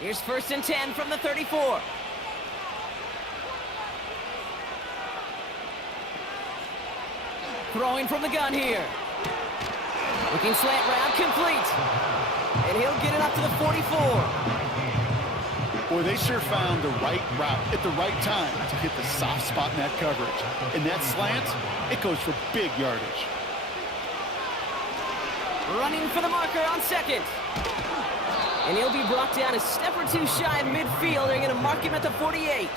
Here's 1st and 10 from the 34. Throwing from the gun here. Looking slant route, complete. And he'll get it up to the 44. Boy, they sure found the right route at the right time to hit the soft spot in that coverage. And that slant, it goes for big yardage. Running for the marker on 2nd. And he'll be brought down a step or 2 shy of midfield. They're going to mark him at the 48.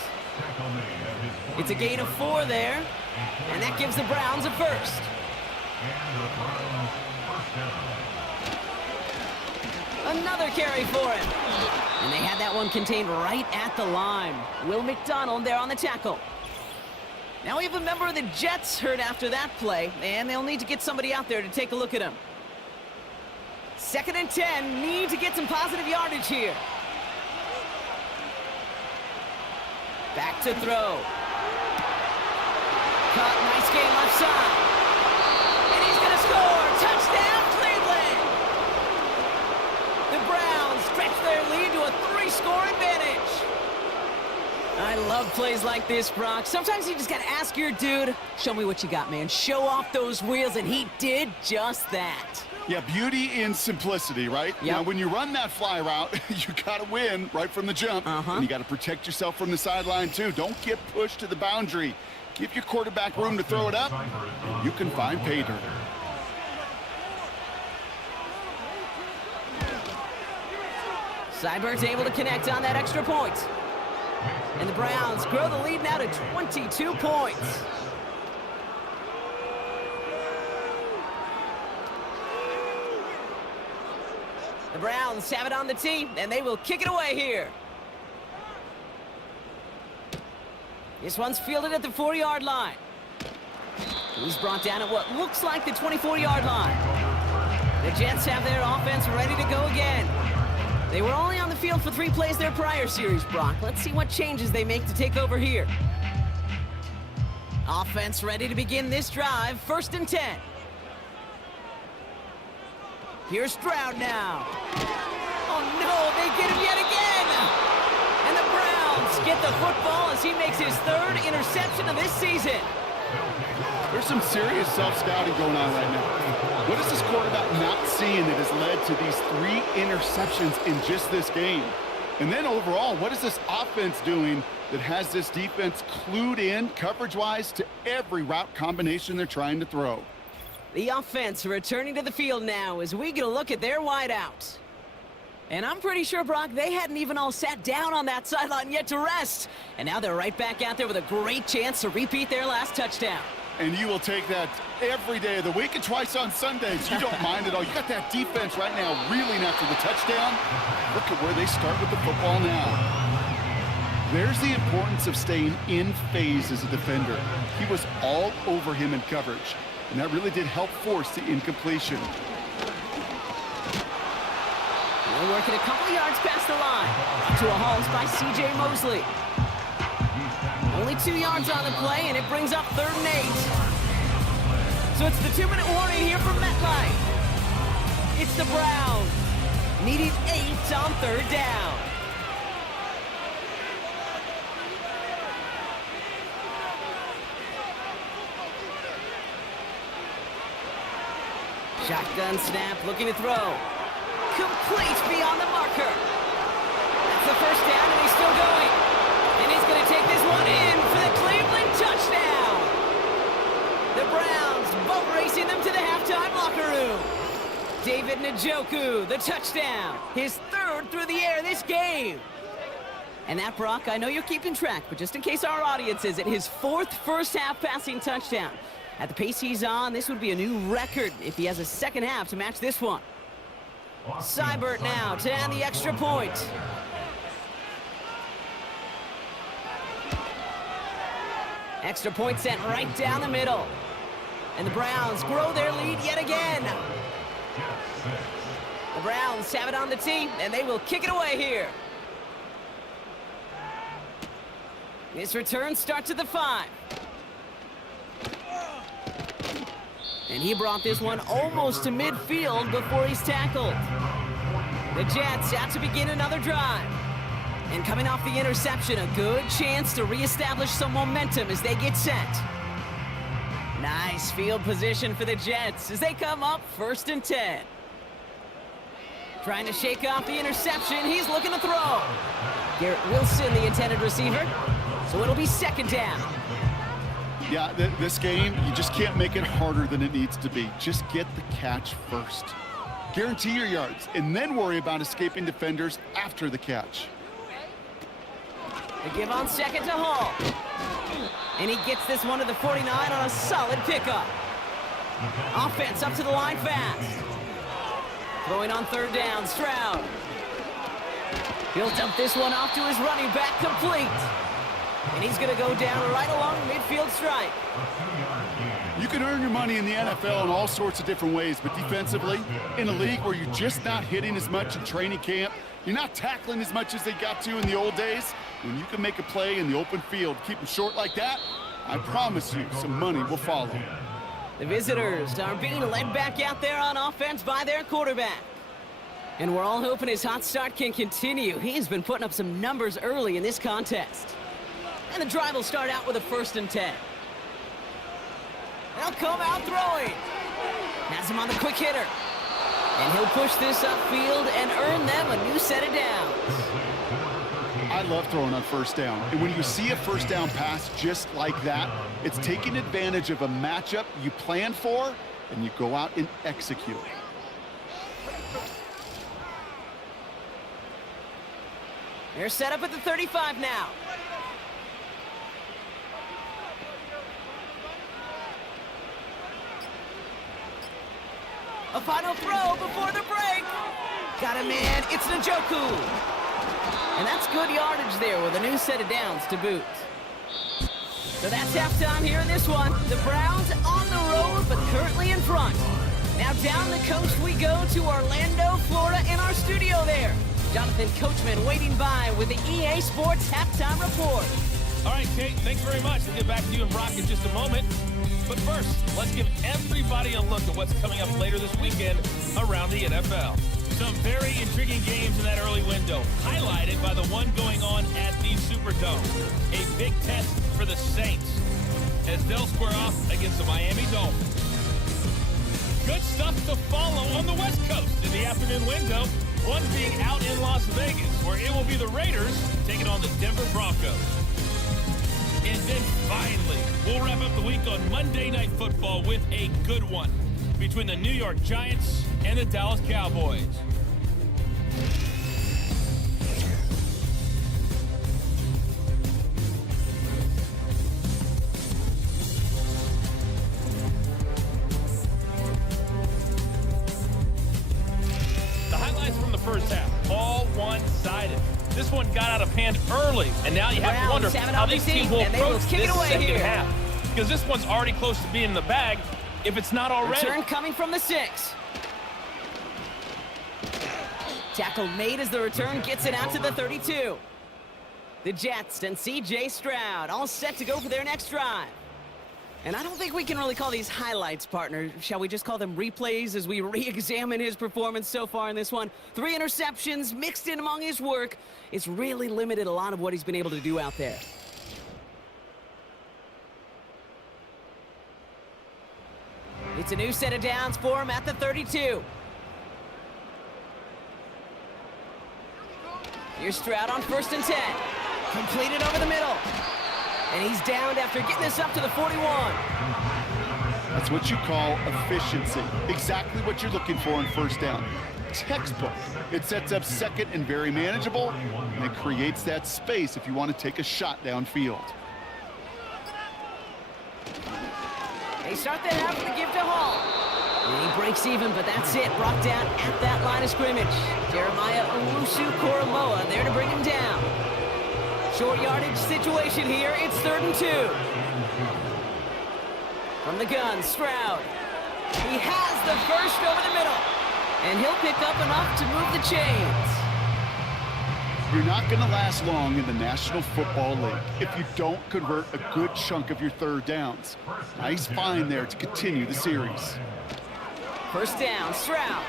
It's a gain of 4 there. And that gives the Browns a 1st. Another carry for him. And they had that one contained right at the line. Will McDonald there on the tackle. Now we have a member of the Jets hurt after that play, and they'll need to get somebody out there to take a look at him. 2nd and 10, need to get some positive yardage here. Back to throw. Caught, nice game left side. And he's going to score. Touchdown, Cleveland. The Browns stretch their lead to a 3-score advantage. I love plays like this, Brock. Sometimes you just got to ask your dude, show me what you got, man. Show off those wheels, and he did just that. Yeah, beauty in simplicity, right? Yep. Now, when you run that fly route, you got to win right from the jump. And you got to protect yourself from the sideline, too. Don't get pushed to the boundary. Give your quarterback room to throw it up, and you can find pay dirt. Seibert's able to connect on that extra point. And the Browns grow the lead now to 22 points. The Browns have it on the tee, and they will kick it away here. This one's fielded at the 4-yard line. He's brought down at what looks like the 24-yard line. The Jets have their offense ready to go again. They were only on the field for 3 plays their prior series, Brock. Let's see what changes they make to take over here. Offense ready to begin this drive. 1st and 10. Here's Stroud now. Oh no, they get him yet again. And the Browns get the football as he makes his 3rd interception of this season. There's some serious self-scouting going on right now. What is this quarterback not seeing that has led to these 3 interceptions in just this game? And then overall, what is this offense doing that has this defense clued in coverage-wise to every route combination they're trying to throw? The offense returning to the field now as we get a look at their wideouts. And I'm pretty sure, Brock, they hadn't even all sat down on that sideline yet to rest. And now they're right back out there with a great chance to repeat their last touchdown. And you will take that every day of the week and twice on Sundays. You don't mind at all. You got that defense right now reeling after the touchdown. Look at where they start with the football now. There's the importance of staying in phase as a defender. He was all over him in coverage, and that really did help force the incompletion. We're working a couple yards past the line. To a halt by C.J. Mosley. Only 2 yards on the play, and it brings up 3rd and 8. So it's the 2-minute warning here from MetLife. It's the Browns, needing 8 on 3rd down. Shotgun snap, looking to throw. Complete beyond the marker. That's the 1st down, and he's still going. And he's going to take this one in for the Cleveland touchdown. The Browns boat racing them to the halftime locker room. David Njoku, the touchdown. His 3rd through the air this game. And that, Brock, I know you're keeping track, but just in case our audience isn't, his 4th first-half passing touchdown. At the pace he's on, this would be a new record if he has a second half to match this one. Seibert now to add the extra point. Extra point sent right down the middle. And the Browns grow their lead yet again. The Browns have it on the tee, and they will kick it away here. This return starts at the 5. And he brought this one almost to midfield before he's tackled. The Jets out to begin another drive. And coming off the interception, a good chance to reestablish some momentum as they get set. Nice field position for the Jets as they come up 1st and 10. Trying to shake off the interception. He's looking to throw. Garrett Wilson, the intended receiver. So it'll be 2nd down. Yeah, this game, you just can't make it harder than it needs to be. Just get the catch first. Guarantee your yards, and then worry about escaping defenders after the catch. They give on 2nd to Hall. And he gets this one to the 49 on a solid pickup. Offense up to the line fast. Throwing on 3rd down, Stroud. He'll dump this one off to his running back, complete. And he's going to go down right along the midfield stripe. You can earn your money in the NFL in all sorts of different ways, but defensively, in a league where you're just not hitting as much in training camp, you're not tackling as much as they got to in the old days, when you can make a play in the open field, keep them short like that, I promise you some money will follow. The visitors are being led back out there on offense by their quarterback. And we're all hoping his hot start can continue. He's been putting up some numbers early in this contest. And the drive will start out with a 1st and 10. They'll come out throwing. Has him on the quick hitter. And he'll push this upfield and earn them a new set of downs. I love throwing on 1st down. And when you see a 1st down pass just like that, it's taking advantage of a matchup you plan for, and you go out and execute. They're set up at the 35 now. A final throw before the break. Got him in. It's Njoku. And that's good yardage there with a new set of downs to boot. So that's halftime here in this one. The Browns on the road, but currently in front. Now down the coast we go to Orlando, Florida, in our studio there. Jonathan Coachman waiting by with the EA Sports Halftime Report. All right, Kate, thanks very much. We'll get back to you and Brock in just a moment. But first, let's give everybody a look at what's coming up later this weekend around the NFL. Some very intriguing games in that early window, highlighted by the one going on at the Superdome. A big test for the Saints as they'll square off against the Miami Dolphins. Good stuff to follow on the West Coast in the afternoon window. one being out in Las Vegas, where it will be the Raiders taking on the Denver Broncos. And then finally, we'll wrap up the week on Monday Night Football with a good one between the New York Giants and the Dallas Cowboys. The highlights from the first half, all one-sided. This one got out of hand early, and now you have to wonder how these teams will approach this second half. Because this one's already close to being in the bag, if it's not already. Return coming from the 6. Tackle made as the return gets it out to the 32. The Jets and C.J. Stroud all set to go for their next drive. And I don't think we can really call these highlights, partner. Shall we just call them replays as we re-examine his performance so far in this one? 3 interceptions mixed in among his work. It's really limited a lot of what he's been able to do out there. It's a new set of downs for him at the 32. Here's Stroud on 1st and 10. Completed over the middle. And he's downed after getting this up to the 41. That's what you call efficiency. Exactly what you're looking for on 1st down. Textbook. It sets up 2nd and very manageable, and it creates that space if you want to take a shot downfield. They start that half with a give to Hall. And he breaks even, but that's it. Brought down at that line of scrimmage. Jeremiah Owusu-Koramoah there to bring him down. Short yardage situation here. It's 3rd and 2. From the gun, Stroud. He has the first over the middle. And he'll pick up enough to move the chains. You're not going to last long in the National Football League if you don't convert a good chunk of your 3rd downs. Nice find there to continue the series. 1st down, Stroud.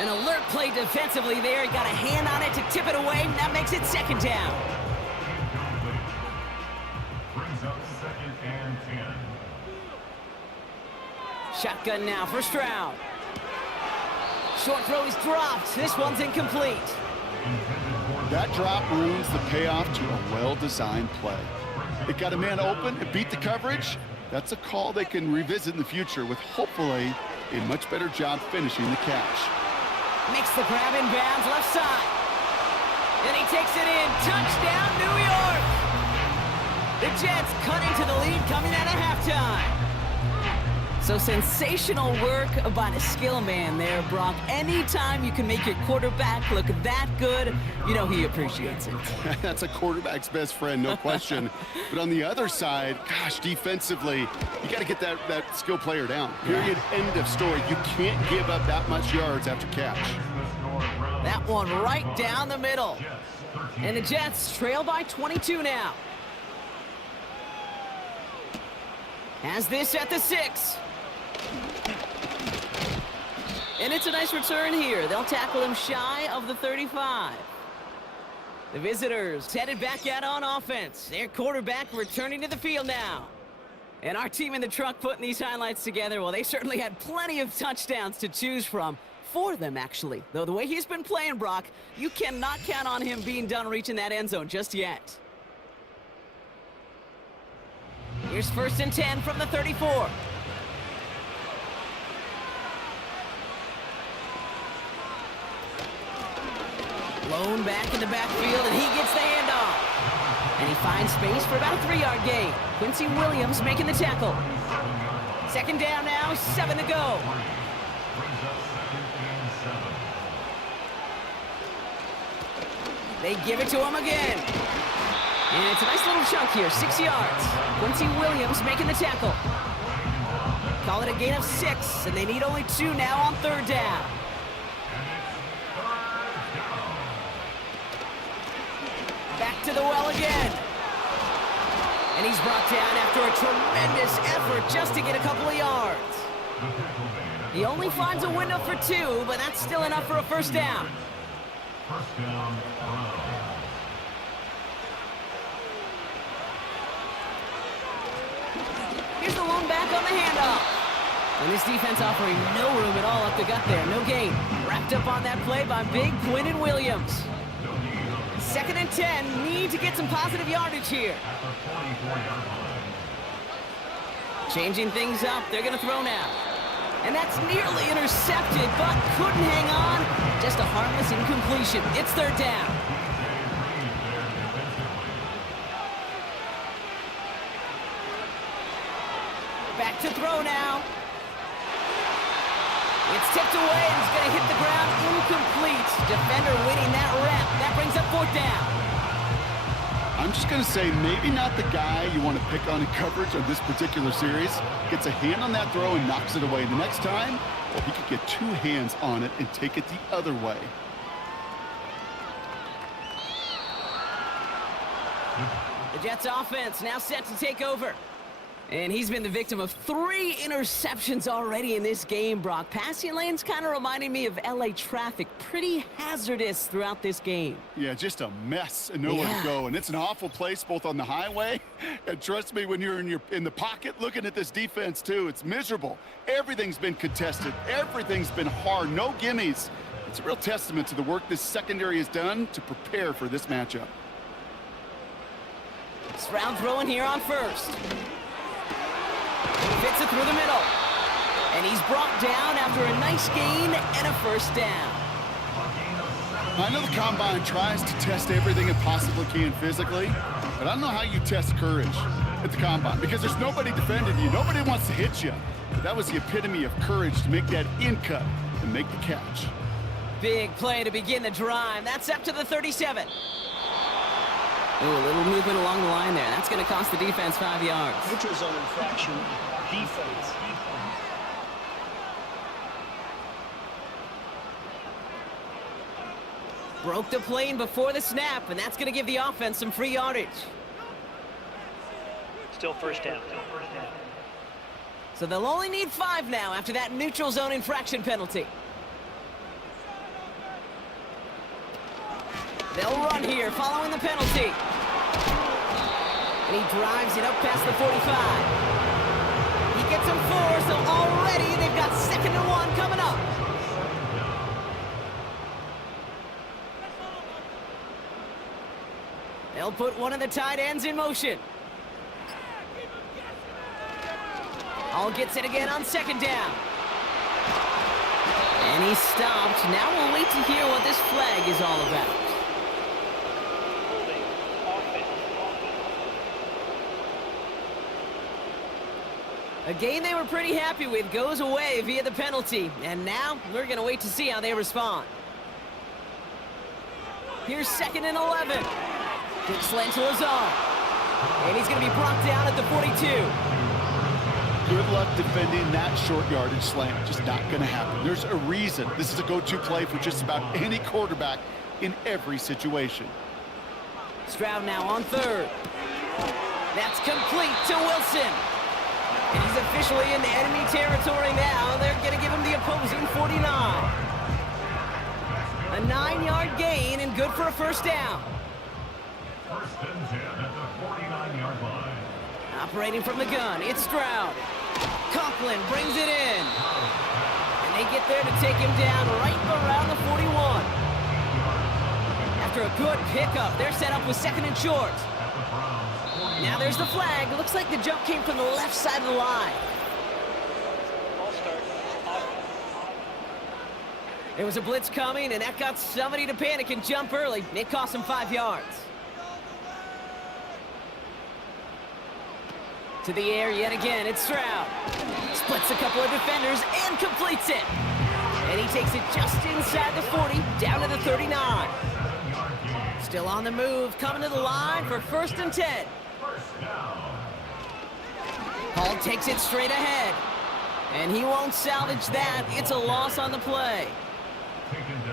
An alert play defensively there. He got a hand on it to tip it away. That makes it 2nd down. Brings up 2nd and 10. Shotgun now for Stroud. Short throw is dropped. This one's incomplete. That drop ruins the payoff to a well-designed play. It got a man open, it beat the coverage. That's a call they can revisit in the future with hopefully a much better job finishing the catch. Makes the grab in bounds left side. And he takes it in. Touchdown, New York. The Jets cut into the lead coming out of halftime. So sensational work by the skill man there, Brock. Anytime you can make your quarterback look that good, you know he appreciates it. That's a quarterback's best friend, no question. But on the other side, gosh, defensively, you got to get that skill player down. Period, end of story. You can't give up that much yards after catch. That one right down the middle. And the Jets trail by 22 now. Has this at the 6. And it's a nice return here. They'll tackle him shy of the 35. The visitors headed back out on offense. Their quarterback returning to the field now. And our team in the truck putting these highlights together, well, they certainly had plenty of touchdowns to choose from. 4 of them, actually. Though the way he's been playing, Brock, you cannot count on him being done reaching that end zone just yet. Here's 1st and 10 from the 34. Blown back in the backfield, and he gets the handoff. And he finds space for about a 3-yard gain. Quincy Williams making the tackle. 2nd down now, 7 to go. They give it to him again. And it's a nice little chunk here, 6 yards. Quincy Williams making the tackle. Call it a gain of 6, and they need only 2 now on 3rd down. Back to the well again. And he's brought down after a tremendous effort just to get a couple of yards. He only finds a window for 2, but that's still enough for a 1st down. First down, Here's the lone back on the handoff. And this defense offering no room at all up the gut there. No gain. Wrapped up on that play by big Quinnen Williams. 2nd and 10. Need to get some positive yardage here. Changing things up. They're going to throw now. And that's nearly intercepted, but couldn't hang on. Just a harmless incompletion. It's 3rd down. Back to throw now. It's tipped away and it's going to hit the ground incomplete. Defender winning that rep. That brings up 4th down. I'm just going to say maybe not the guy you want to pick on in coverage on this particular series. Gets a hand on that throw and knocks it away. The next time, well, he could get 2 hands on it and take it the other way. The Jets offense now set to take over. And he's been the victim of 3 interceptions already in this game, Brock. Passing lanes kind of reminding me of LA traffic. Pretty hazardous throughout this game. Yeah, just a mess and nowhere to go. And it's an awful place both on the highway. And trust me, when you're in the pocket looking at this defense too, it's miserable. Everything's been contested. Everything's been hard. No gimmies. It's a real testament to the work this secondary has done to prepare for this matchup. Stroud throwing here on 1st. Fits it through the middle. And he's brought down after a nice gain and a 1st down. I know the Combine tries to test everything it possibly can physically, but I don't know how you test courage at the Combine because there's nobody defending you. Nobody wants to hit you. But that was the epitome of courage to make that in cut and make the catch. Big play to begin the drive. That's up to the 37. Ooh, a little movement along the line there. That's going to cost the defense 5 yards. Neutral zone infraction, defense. Broke the plane before the snap, and that's going to give the offense some free yardage. Still 1st down. So they'll only need 5 now after that neutral zone infraction penalty. They'll run here following the penalty. And he drives it up past the 45. He gets them 4, so already they've got 2nd and 1 coming up. They'll put one of the tight ends in motion. Hall gets it again on 2nd down. And he's stopped. Now we'll wait to hear what this flag is all about. A game they were pretty happy with goes away via the penalty. And now we're going to wait to see how they respond. Here's 2nd and 11. Quick slant to Lazar. And he's going to be brought down at the 42. Good luck defending that short yardage slant. Just not going to happen. There's a reason this is a go-to play for just about any quarterback in every situation. Stroud now on 3rd. That's complete to Wilson. And he's officially in enemy territory now. They're going to give him the opposing 49. A 9-yard gain and good for a 1st down. 1st and 10 at the 49-yard line. Operating from the gun, it's Stroud. Conklin brings it in. And they get there to take him down right around the 41. After a good pickup, they're set up with 2nd and short. Now there's the flag. Looks like the jump came from the left side of the line. There was a blitz coming, and that got somebody to panic and jump early. It cost him 5 yards. To the air yet again, it's Stroud. Splits a couple of defenders and completes it. And he takes it just inside the 40, down to the 39. Still on the move, coming to the line for 1st and 10. Hall takes it straight ahead. And he won't salvage that. It's a loss on the play.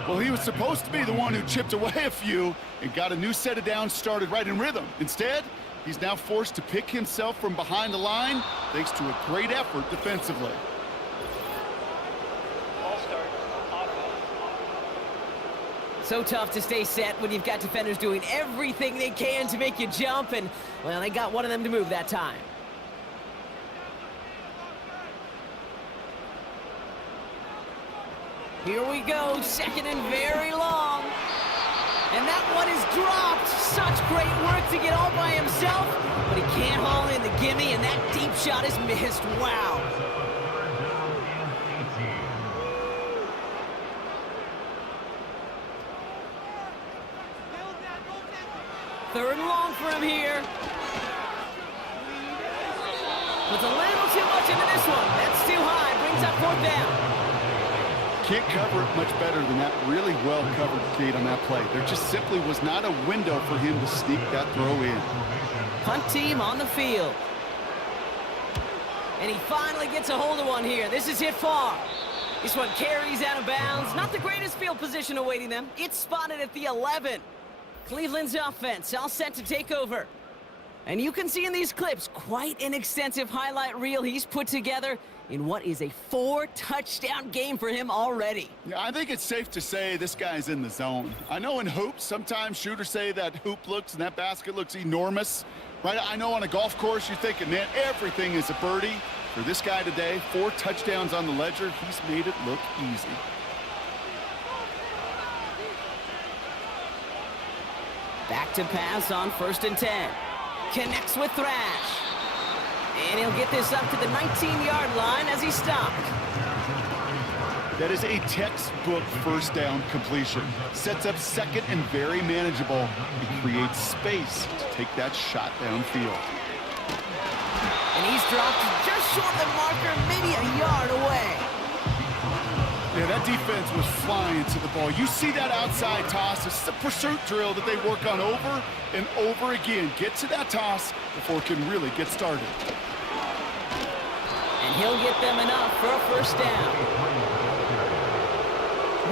Well, he was supposed to be the one who chipped away a few and got a new set of downs started right in rhythm. Instead, he's now forced to pick himself from behind the line thanks to a great effort defensively. So tough to stay set when you've got defenders doing everything they can to make you jump, and, well, they got one of them to move that time. Here we go, second and very long. And that one is dropped. Such great work to get all by himself, but he can't haul in the gimme, and that deep shot is missed. Wow. Third and long for him here. Puts a little too much into this one. That's too high. Brings up fourth down. Can't cover it much better than that. Really well covered, Kate, on that play. There just simply was not a window for him to sneak that throw in. Punt team on the field. And he finally gets a hold of one here. This is hit far. This one carries out of bounds. Not the greatest field position awaiting them. It's spotted at the 11. Cleveland's offense all set to take over. And you can see in these clips quite an extensive highlight reel he's put together in what is a 4-touchdown game for him already. Yeah, I think it's safe to say this guy's in the zone. I know in hoops, sometimes shooters say that hoop looks and that basket looks enormous, right? I know on a golf course you're thinking, man, everything is a birdie. For this guy today, 4 touchdowns on the ledger, he's made it look easy. Back to pass on 1st and 10. Connects with Thrash. And he'll get this up to the 19-yard line as he stopped. That is a textbook first down completion. Sets up second and very manageable. It creates space to take that shot downfield. And he's dropped just short of the marker, maybe a yard away. Yeah, that defense was flying to the ball. You see that outside toss. This is a pursuit drill that they work on over and over again. Get to that toss before it can really get started. And he'll get them enough for a first down.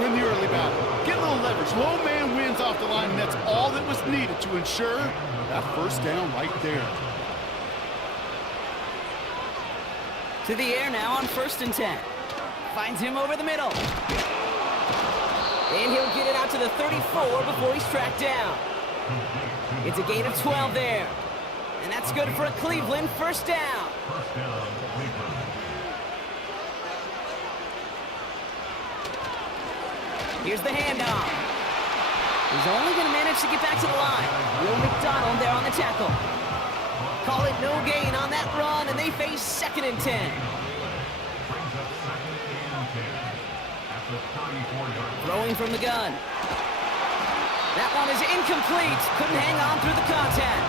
Win the early battle. Get a little leverage. Low man wins off the line, and that's all that was needed to ensure that first down right there. To the air now on 1st and 10. Finds him over the middle. And he'll get it out to the 34 before he's tracked down. It's a gain of 12 there. And that's good for a Cleveland first down. Here's the handoff. He's only going to manage to get back to the line. Will McDonald there on the tackle. Call it no gain on that run, and they face 2nd and 10. Throwing from the gun. That one is incomplete. Couldn't hang on through the contact.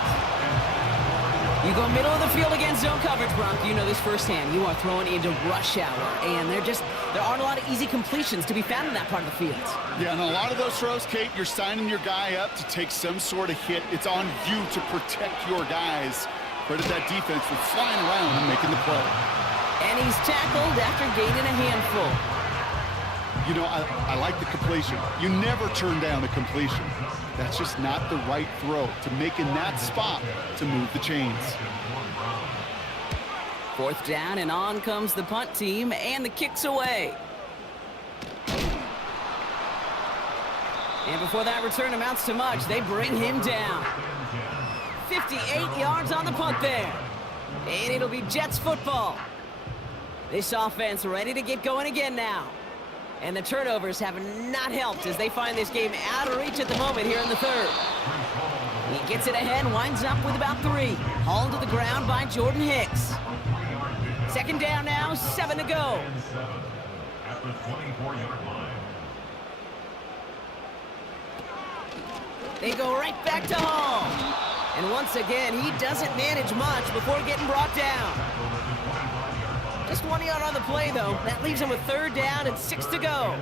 You go middle of the field against zone coverage, Bronk. You know this firsthand. You are throwing into rush hour, and there aren't a lot of easy completions to be found in that part of the field. Yeah, and a lot of those throws, Kate, you're signing your guy up to take some sort of hit. It's on you to protect your guys. Credit that defense for flying around and making the play. And he's tackled after gaining a handful. You know, I like the completion. You never turn down a completion. That's just not the right throw to make in that spot to move the chains. 4th down, and on comes the punt team, and the kick's away. And before that return amounts to much, they bring him down. 58 yards on the punt there. And it'll be Jets football. This offense ready to get going again now. And the turnovers have not helped as they find this game out of reach at the moment here in the 3rd. He gets it ahead, winds up with about 3. Hauled to the ground by Jordan Hicks. 2nd down now, 7 to go. At the 24-yard line. They go right back to Hall. And once again, he doesn't manage much before getting brought down. Just 1 yard on the play, though. That leaves him with 3rd down and 6 to go.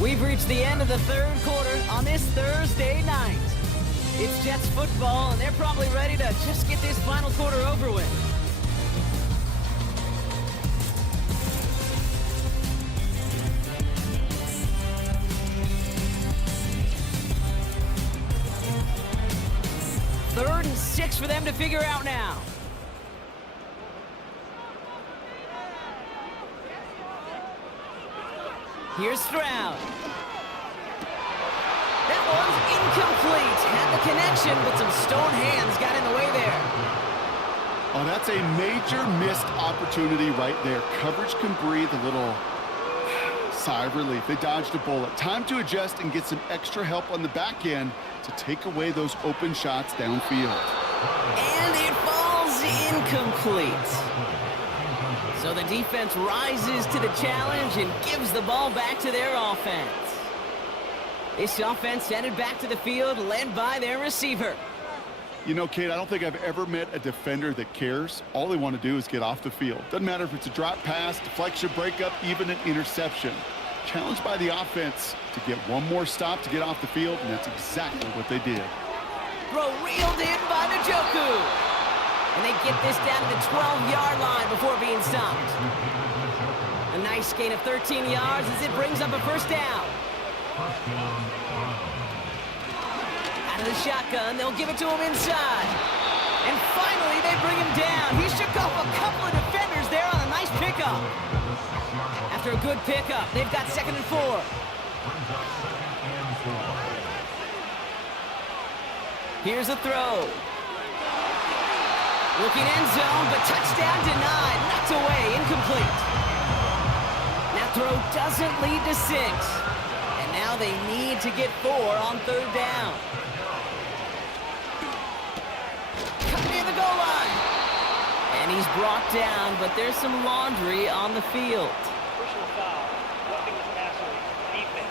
We've reached the end of the 3rd quarter on this Thursday night. It's Jets football, and they're probably ready to just get this final quarter over with. Third and 6 for them to figure out now. Here's Stroud. That one's incomplete. Had the connection, but some stone hands got in the way there. Oh, that's a major missed opportunity right there. Coverage can breathe a little sigh of relief. They dodged a bullet. Time to adjust and get some extra help on the back end to take away those open shots downfield. And it falls incomplete. So the defense rises to the challenge and gives the ball back to their offense. This offense headed back to the field, led by their receiver. You know, Kate, I don't think I've ever met a defender that cares. All they want to do is get off the field. Doesn't matter if it's a drop pass, deflection, breakup, even an interception. Challenged by the offense to get one more stop to get off the field, and that's exactly what they did. Throw reeled in by Njoku. And they get this down to the 12-yard line before being stopped. A nice gain of 13 yards as it brings up a first down. Out of the shotgun, they'll give it to him inside. And finally, they bring him down. He shook off a couple of defenders there on a nice pickup. After a good pickup, they've got 2nd and 4. Here's a throw. Looking end zone, but touchdown denied. Knocked away, incomplete. That throw doesn't lead to 6. And now they need to get 4 on 3rd down. Cut near the goal line. And he's brought down, but there's some laundry on the field. Personal foul. Roughing the passer. Defense.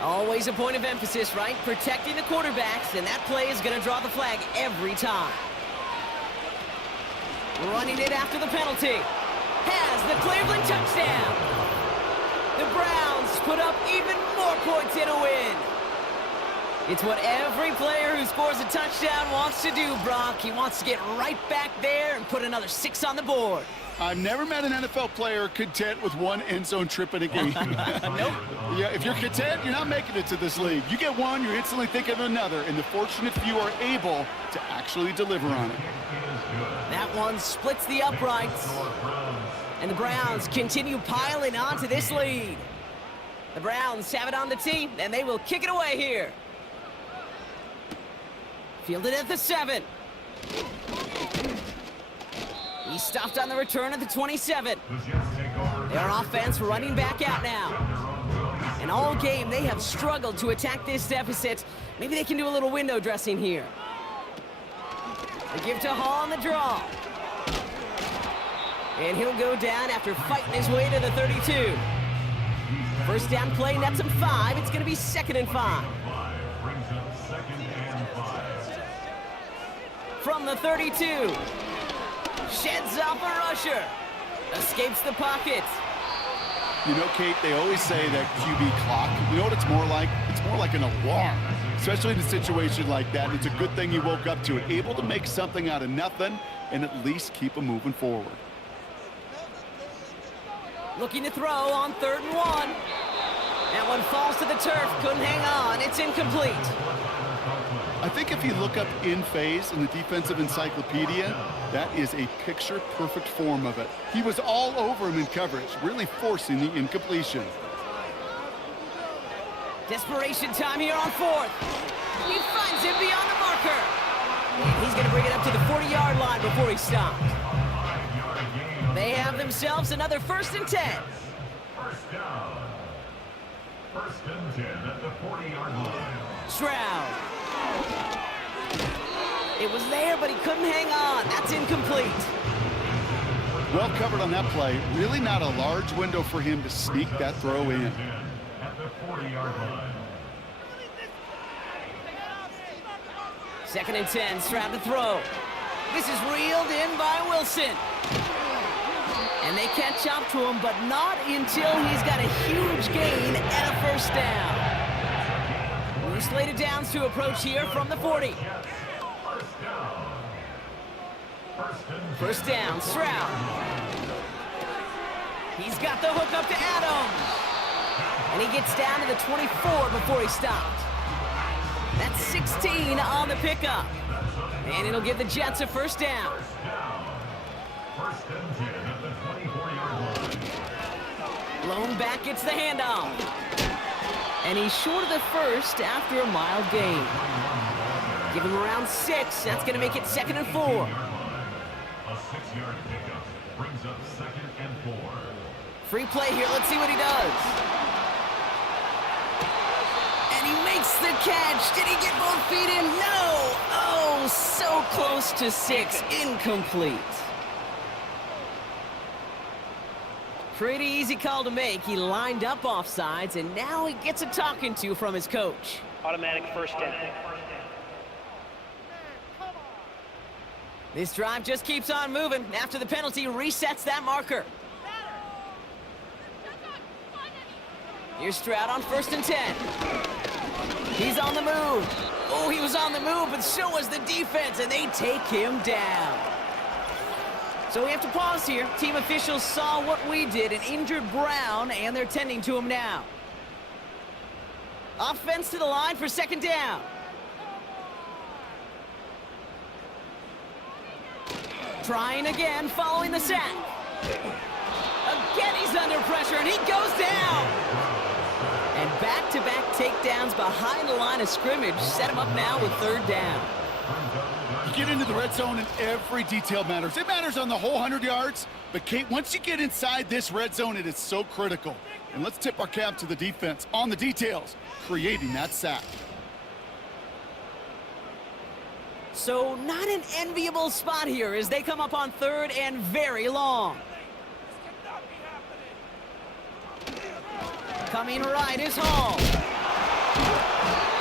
Always a point of emphasis, right? Protecting the quarterbacks, and that play is going to draw the flag every time. Running it after the penalty. Has the Cleveland touchdown. The Browns put up even more points in a win. It's what every player who scores a touchdown wants to do, Brock. He wants to get right back there and put another 6 on the board. I've never met an NFL player content with one end zone trip in a game. Nope. Yeah, if you're content, you're not making it to this league. You get one, you're instantly thinking of another, and the fortunate few are able to actually deliver on it. That one splits the uprights. And the Browns continue piling on to this lead. The Browns have it on the tee, and they will kick it away here. Fielded at the 7. He's stopped on the return at the 27. Their offense running back out now. And all game, they have struggled to attack this deficit. Maybe they can do a little window dressing here. They give to Hall on the draw. And he'll go down after fighting his way to the 32. First down play, nets him 5. It's going to be 2nd and 5. From the 32. Sheds off a rusher. Escapes the pocket. You know, Kate, they always say that QB clock. You know what it's more like? It's more like an alarm, especially in a situation like that. It's a good thing you woke up to it, able to make something out of nothing and at least keep them moving forward. Looking to throw on 3rd and 1. That one falls to the turf. Couldn't hang on. It's incomplete. I think if you look up in phase in the defensive encyclopedia, that is a picture-perfect form of it. He was all over him in coverage, really forcing the incompletion. Desperation time here on 4th. He finds him beyond the marker. And he's going to bring it up to the 40-yard line before he stopped. They have themselves another 1st and 10. First down. 1st and 10 at the 40-yard line. Stroud. It was there, but he couldn't hang on. That's incomplete. Well covered on that play. Really not a large window for him to sneak that throw in. At the 40-yard line. 2nd and 10, Stroud to throw. This is reeled in by Wilson. And they catch up to him, but not until he's got a huge gain and a first down. New slated downs to approach here from the 40. First down, Stroud. He's got the hook up to Adams. And he gets down to the 24 before he stopped. That's 16 on the pickup. And it'll give the Jets a first down. First and 10 at the 24-yard line. Lone back gets the handoff. And he's short of the first after a mild gain. Give him around 6. That's going to make it 2nd and 4. A 6-yard pickup brings up 2nd and 4. Free play here. Let's see what he does. And he makes the catch. Did he get both feet in? No. Oh, so close to 6. Incomplete. Pretty easy call to make. He lined up offsides, and now he gets a talking to from his coach. Automatic first down. This drive just keeps on moving. After the penalty, resets that marker. Here's Stroud on 1st and 10. He's on the move. Oh, he was on the move, but so was the defense, and they take him down. So we have to pause here. Team officials saw what we did, an injured Brown, and they're tending to him now. Offense to the line for 2nd down. Trying again, following the sack. Again, he's under pressure, and he goes down. And back-to-back takedowns behind the line of scrimmage set him up now with 3rd down. You get into the red zone and every detail matters. It matters on the whole 100 yards. But, Kate, once you get inside this red zone, it is so critical. And let's tip our cap to the defense on the details, creating that sack. So not an enviable spot here as they come up on 3rd and very long. Coming right is Hall.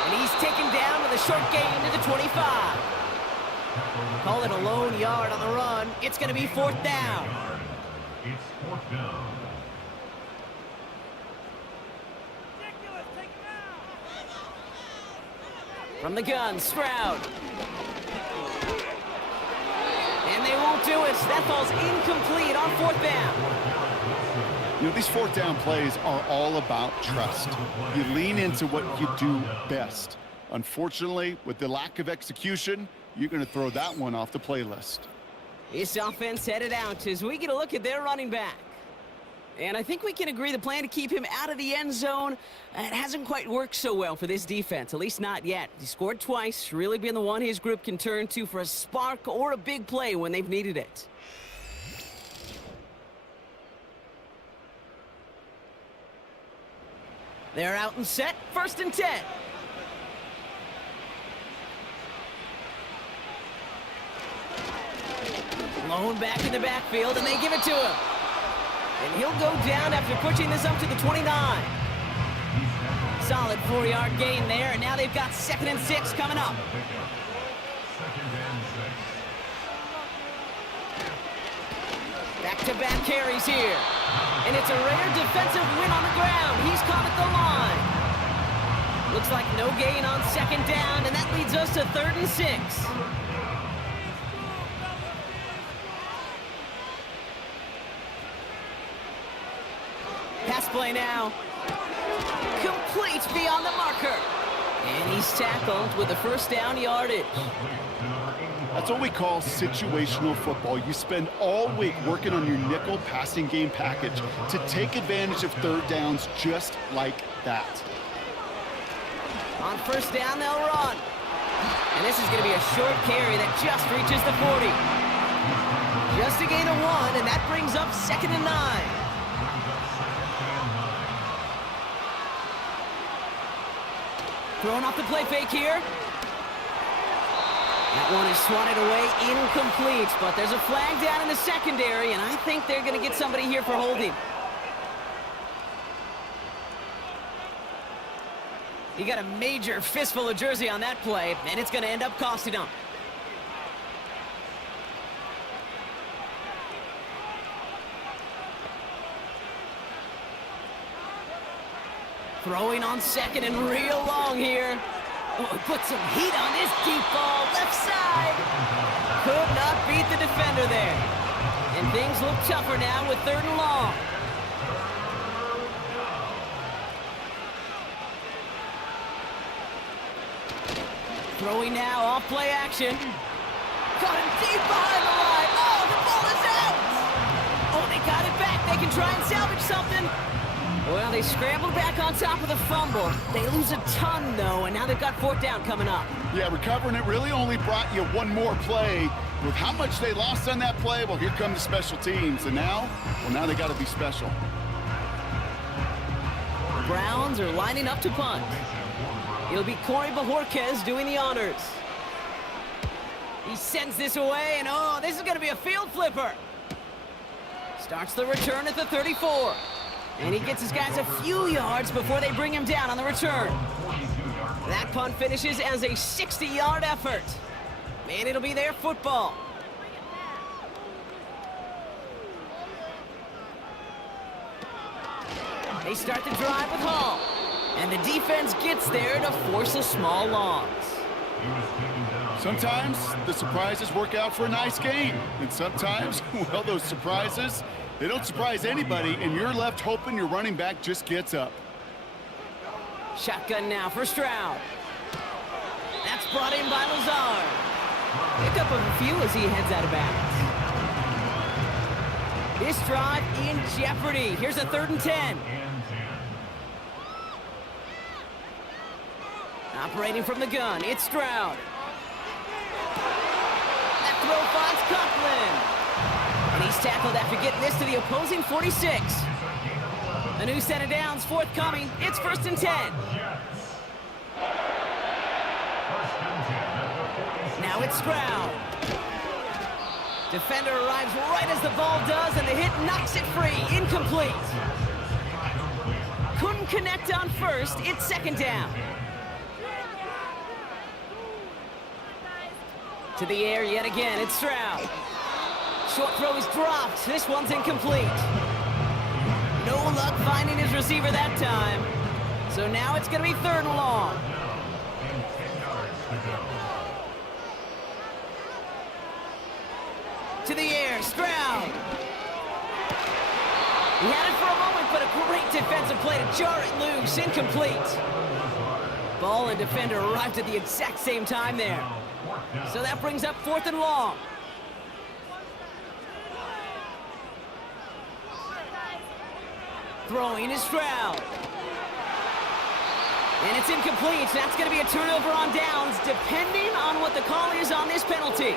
And he's taken down with a short gain to the 25. Call it a lone yard on the run. It's going to be 4th down. It's 4th down. From the gun, Stroud. And they won't do it. That ball's incomplete on 4th down. You know, these 4th down plays are all about trust. You lean into what you do best. Unfortunately, with the lack of execution, you're going to throw that one off the playlist. This offense headed out as we get a look at their running back. And I think we can agree the plan to keep him out of the end zone, it hasn't quite worked so well for this defense, at least not yet. He scored twice, really been the one his group can turn to for a spark or a big play when they've needed it. They're out and set, 1st and 10. Lone back in the backfield, and they give it to him. And he'll go down after pushing this up to the 29. Solid 4-yard gain there, and now they've got 2nd and 6 coming up. Back-to-back carries here. And it's a rare defensive win on the ground. He's caught at the line. Looks like no gain on 2nd down, and that leads us to 3rd and 6. Pass play now. Complete beyond the marker. And he's tackled with the 1st down yardage. That's what we call situational football. You spend all week working on your nickel passing game package to take advantage of 3rd downs just like that. On 1st down, they'll run. And this is going to be a short carry that just reaches the 40. Just a gain of 1, and that brings up 2nd and 9. Throwing off the play fake here. That one is swatted away, incomplete, but there's a flag down in the secondary, and I think they're going to get somebody here for holding. He got a major fistful of jersey on that play, and it's going to end up costing him. Throwing on 2nd and real long here. Oh, put some heat on this deep ball, left side. Could not beat the defender there. And things look tougher now with 3rd and long. Throwing now, off play action. Got him deep behind the line. Oh, the ball is out. Oh, they got it back. They can try and salvage something. Well, they scrambled back on top of the fumble. They lose a ton, though, and now they've got 4th down coming up. Yeah, recovering it really only brought you one more play. With how much they lost on that play, well, here come the special teams. And now they got to be special. Browns are lining up to punt. It'll be Corey Bajorquez doing the honors. He sends this away, and oh, this is going to be a field flipper. Starts the return at the 34. And he gets his guys a few yards before they bring him down on the return. That punt finishes as a 60-yard effort. And it'll be their football. They start the drive with Hall. And the defense gets there to force a small loss. Sometimes the surprises work out for a nice game. And sometimes, well, those surprises, they don't surprise anybody, and you're left hoping your running back just gets up. Shotgun now for Stroud. That's brought in by Lazard. Pick up a few as he heads out of bounds. This drive in jeopardy. Here's a 3rd and 10. Operating from the gun, it's Stroud. That throw finds Coughlin. And he's tackled after getting this to the opposing 46. A new set of downs forthcoming. It's 1st and 10. Now it's Stroud. Defender arrives right as the ball does, and the hit knocks it free. Incomplete. Couldn't connect on first. It's 2nd down. To the air yet again. It's Stroud. Short throw is dropped. This one's incomplete. No luck finding his receiver that time. So now it's going to be 3rd and long. To the air, Stroud. He had it for a moment, but a great defensive play to jar it loose. Incomplete. Ball and defender arrived at the exact same time there. So that brings up 4th and long. Throwing is Stroud. And it's incomplete. That's going to be a turnover on downs, depending on what the call is on this penalty.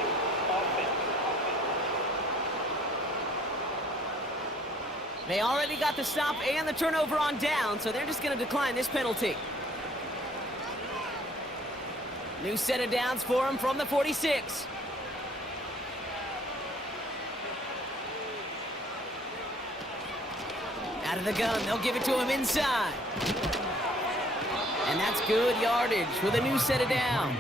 They already got the stop and the turnover on down, so they're just going to decline this penalty. New set of downs for him from the 46. Out of the gun, they'll give it to him inside. And that's good yardage with a new set of downs.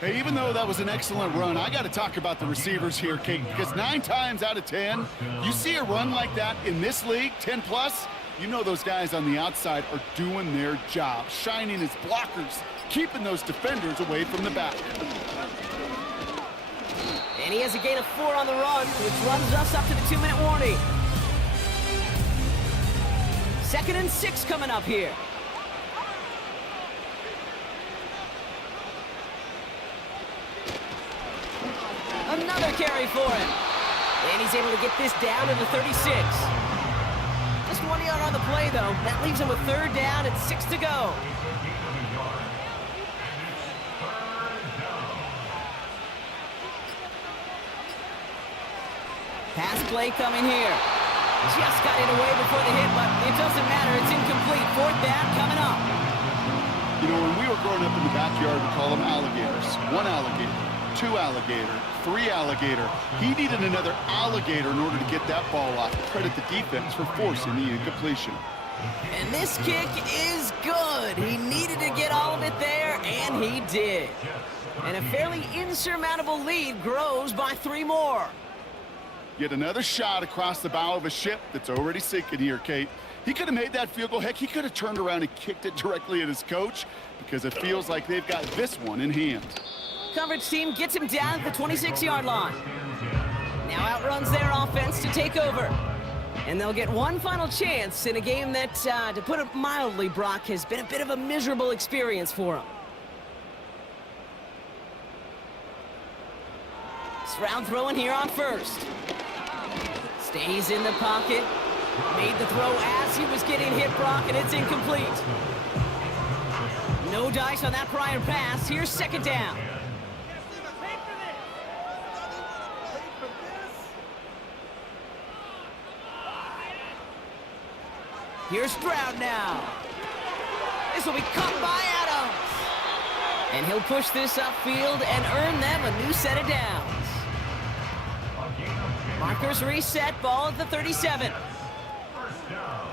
Hey, even though that was an excellent run, I got to talk about the receivers here, Kate, because 9 times out of 10, you see a run like that in this league, 10+, you know those guys on the outside are doing their job, shining as blockers, keeping those defenders away from the back. And he has a gain of 4 on the run, which runs us up to the 2-minute warning. 2nd and 6 coming up here. Another carry for him. And he's able to get this down to the 36. Just 1 yard on the play, though. That leaves him with 3rd down and 6 to go. Pass play coming here. Just got it away before the hit, but it doesn't matter. It's incomplete. 4th down coming up. You know, when we were growing up in the backyard, we call them alligators. 1 alligator, 2 alligator, 3 alligator. He needed another alligator in order to get that ball off. Credit the defense for forcing the incompletion. And this kick is good. He needed to get all of it there, and he did. And a fairly insurmountable lead grows by 3 more. Yet another shot across the bow of a ship that's already sinking here, Kate. He could have made that field goal. Heck, he could have turned around and kicked it directly at his coach because it feels like they've got this one in hand. Coverage team gets him down at the 26-yard line. Now outruns their offense to take over. And they'll get one final chance in a game that, to put it mildly, Brock, has been a bit of a miserable experience for him. Stroud throwing here on 1st. Stays in the pocket. Made the throw as he was getting hit, Brock, and it's incomplete. No dice on that prior pass. Here's second down. Here's Stroud now. This will be caught by Adams. And he'll push this upfield and earn them a new set of downs. Markers reset, ball at the 37. First down.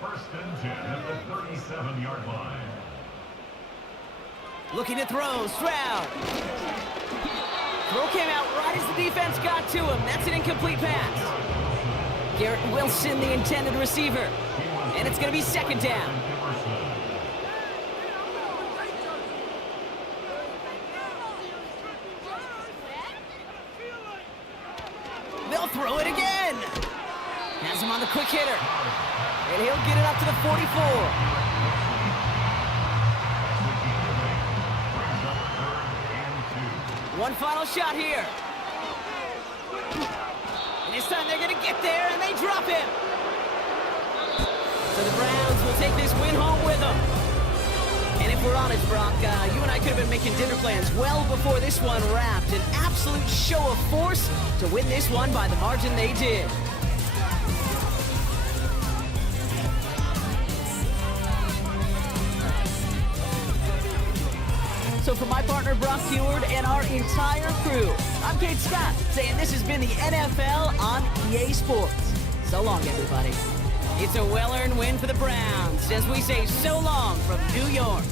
First and 10 at the 37-yard line. Looking to throw, Stroud. Throw came out right as the defense got to him. That's an incomplete pass. Garrett Wilson, the intended receiver. And it's going to be second down. They'll throw it again. Has him on the quick hitter. And he'll get it up to the 44. One final shot here. And this time they're going to get there, and they drop him. So the Browns will take this win home with them. And if we're honest, Brock, you and I could have been making dinner plans well before this one wrapped. An absolute show of force to win this one by the margin they did. So for my partner, Brock Heward, and our entire crew, I'm Kate Scott, saying this has been the NFL on EA Sports. So long, everybody. It's a well-earned win for the Browns as we say so long from New York.